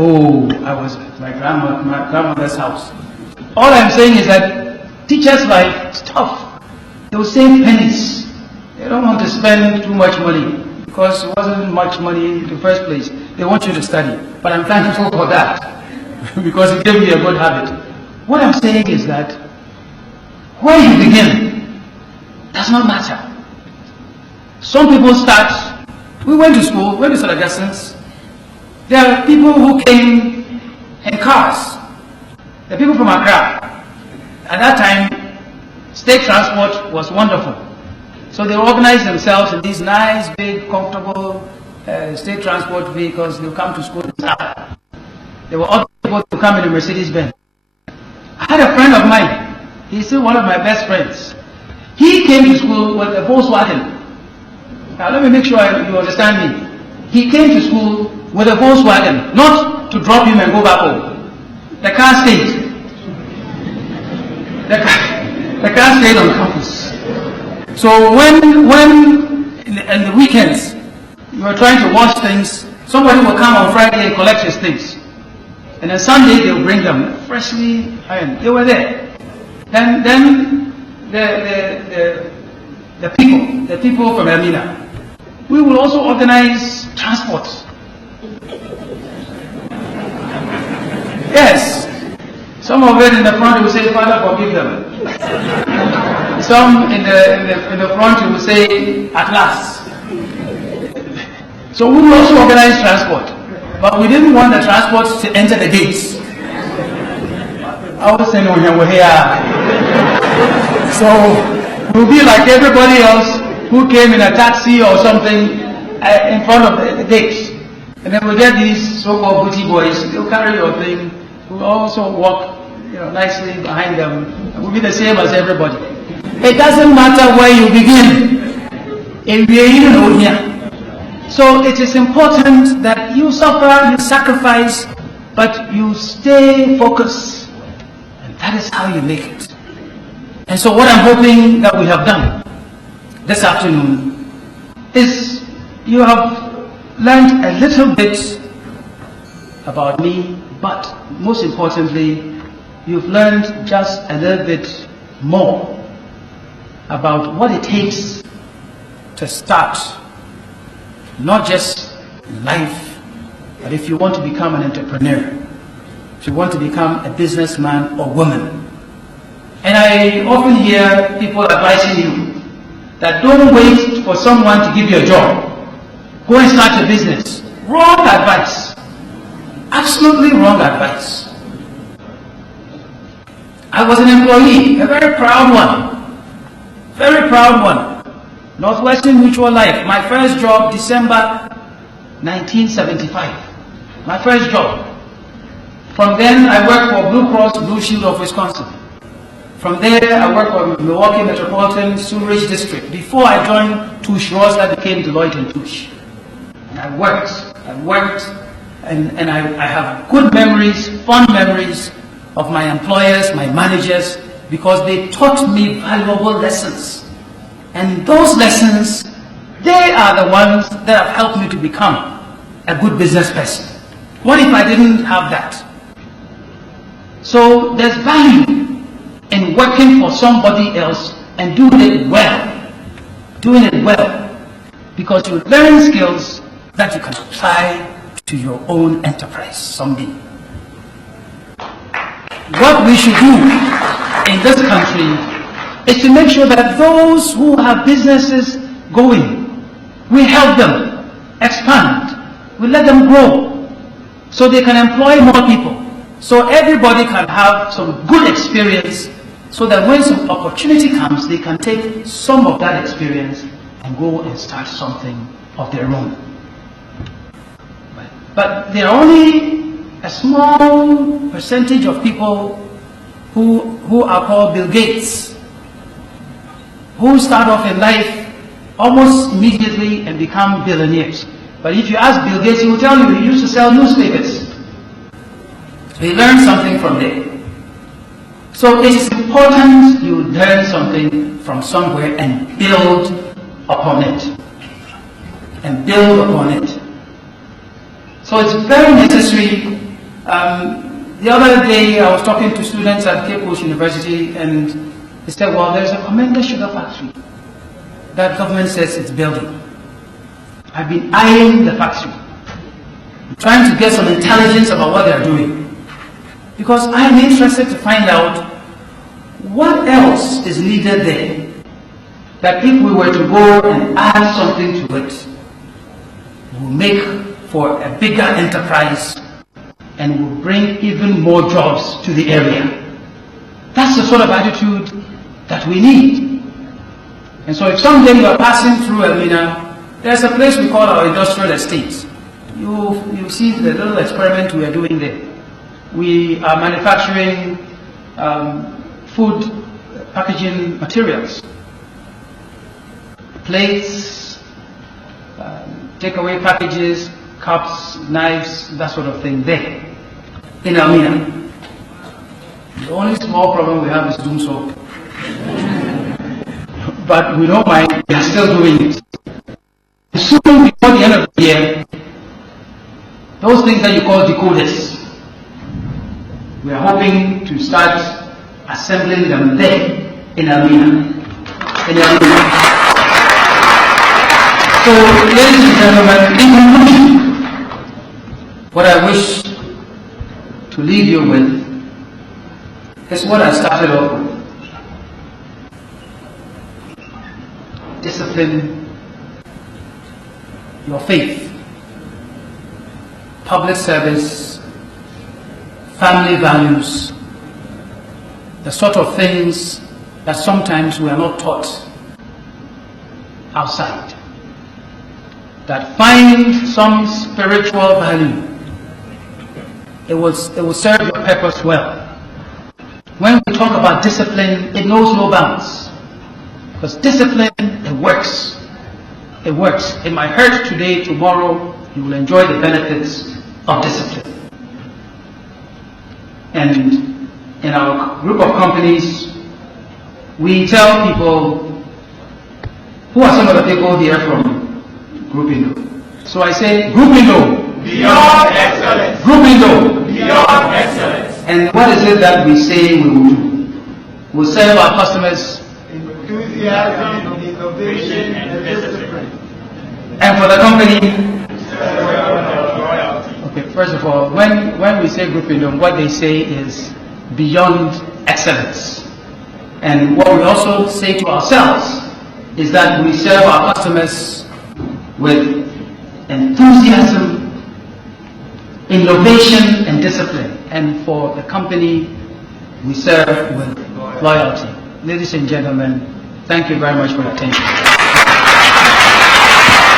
I was at my grandmother's house. All I'm saying is that teachers' life is tough. They will save pennies. They don't want to spend too much money because it wasn't much money in the first place. They want you to study. But I'm thankful for that because it gave me a good habit. What I'm saying is that where you begin does not matter. Some people start, we went to school, went to St. Augustine's. There are people who came in cars. There are people from Accra. At that time, state transport was wonderful. So they organized themselves in these nice, big, comfortable state transport vehicles. They'll come to school. There were other people who come in a Mercedes-Benz. I had a friend of mine. He's still one of my best friends. He came to school with a Volkswagen. Now let me make sure you understand me. He came to school with a Volkswagen, not to drop him and go back home. The car stayed. The car stayed on campus. So when in the weekends you are trying to wash things, somebody will come on Friday and collect his things. And then Sunday they'll bring them freshly ironed. They were there. Then the people from Elmina, we will also organize transport. Yes. Some of it in the front will say, Father, forgive them. Some in the front will say, at last. So we will also organize transport. But we didn't want the transport to enter the gates. I was saying, we're here. So we'll be like everybody else who came in a taxi or something in front of the gates. And then we get these so-called booty boys. They'll carry your thing. We'll also walk, nicely behind them. We'll be the same as everybody. It doesn't matter where you begin. If we even know here. So it is important that you suffer, you sacrifice, but you stay focused. And that is how you make it. And so what I'm hoping that we have done this afternoon is you have learned a little bit about me, but most importantly, you've learned just a little bit more about what it takes to start, not just life, but if you want to become an entrepreneur, if you want to become a businessman or woman. And I often hear people advising you that don't wait for someone to give you a job. Go and start a business. Wrong advice. Absolutely wrong advice. I was an employee, a very proud one. Very proud one. Northwestern Mutual Life. My first job, December 1975. My first job. From then, I worked for Blue Cross Blue Shield of Wisconsin. From there, I worked for Milwaukee Metropolitan Sewerage District. Before I joined Touche, Rosler became Deloitte and Touche. And I worked, and I have good memories, fond memories of my employers, my managers, because they taught me valuable lessons. And those lessons, they are the ones that have helped me to become a good business person. What if I didn't have that? So there's value in working for somebody else and doing it well. Doing it well. Because you learn skills that you can apply to your own enterprise someday. What we should do in this country is to make sure that those who have businesses going, we help them expand, we let them grow, so they can employ more people, so everybody can have some good experience, so that when some opportunity comes, they can take some of that experience and go and start something of their own. But there are only a small percentage of people who are called Bill Gates, who start off in life almost immediately and become billionaires. But if you ask Bill Gates, he will tell you he used to sell newspapers. He learned something from there. So it is important you learn something from somewhere and build upon it. And build upon it. So it's very necessary. The other day I was talking to students at Cape Coast University, and they said, well, there's a Commander Sugar Factory that government says it's building. I've been eyeing the factory, trying to get some intelligence about what they're doing. Because I'm interested to find out what else is needed there, that if we were to go and add something to it, will make for a bigger enterprise and will bring even more jobs to the area. That's the sort of attitude that we need. And so if someday you are passing through Elmina, there's a place we call our industrial estate. You see the little experiment we are doing there. We are manufacturing food packaging materials, plates, takeaway packages, cups, knives, that sort of thing there in Elmina. The only small problem we have is doom soap. But we don't mind, we are still doing it. Soon before the end of the year, those things that you call decoders, We are hoping to start assembling them there in Armenia. So, ladies and gentlemen, in conclusion, what I wish to leave you with is what I started off with. Discipline your faith, public service, family values, the sort of things that sometimes we are not taught outside, that find some spiritual value. It will serve your purpose well. When we talk about discipline, it knows no bounds. Because discipline, it works. It works. It might hurt today, tomorrow, you will enjoy the benefits of discipline. And in our group of companies, we tell people, who are some of the people here from Groupe? So I say, Groupe beyond excellence. Groupe beyond excellence. And what is it that we say we will do? We'll serve our customers. Enthusiasm, innovation, and discipline. And for the company? Okay, first of all, when we say Groupe, what they say is beyond excellence. And what we also say to ourselves is that we serve our customers with enthusiasm, innovation, and discipline. And for the company, we serve with loyalty. Ladies and gentlemen, thank you very much for your attention.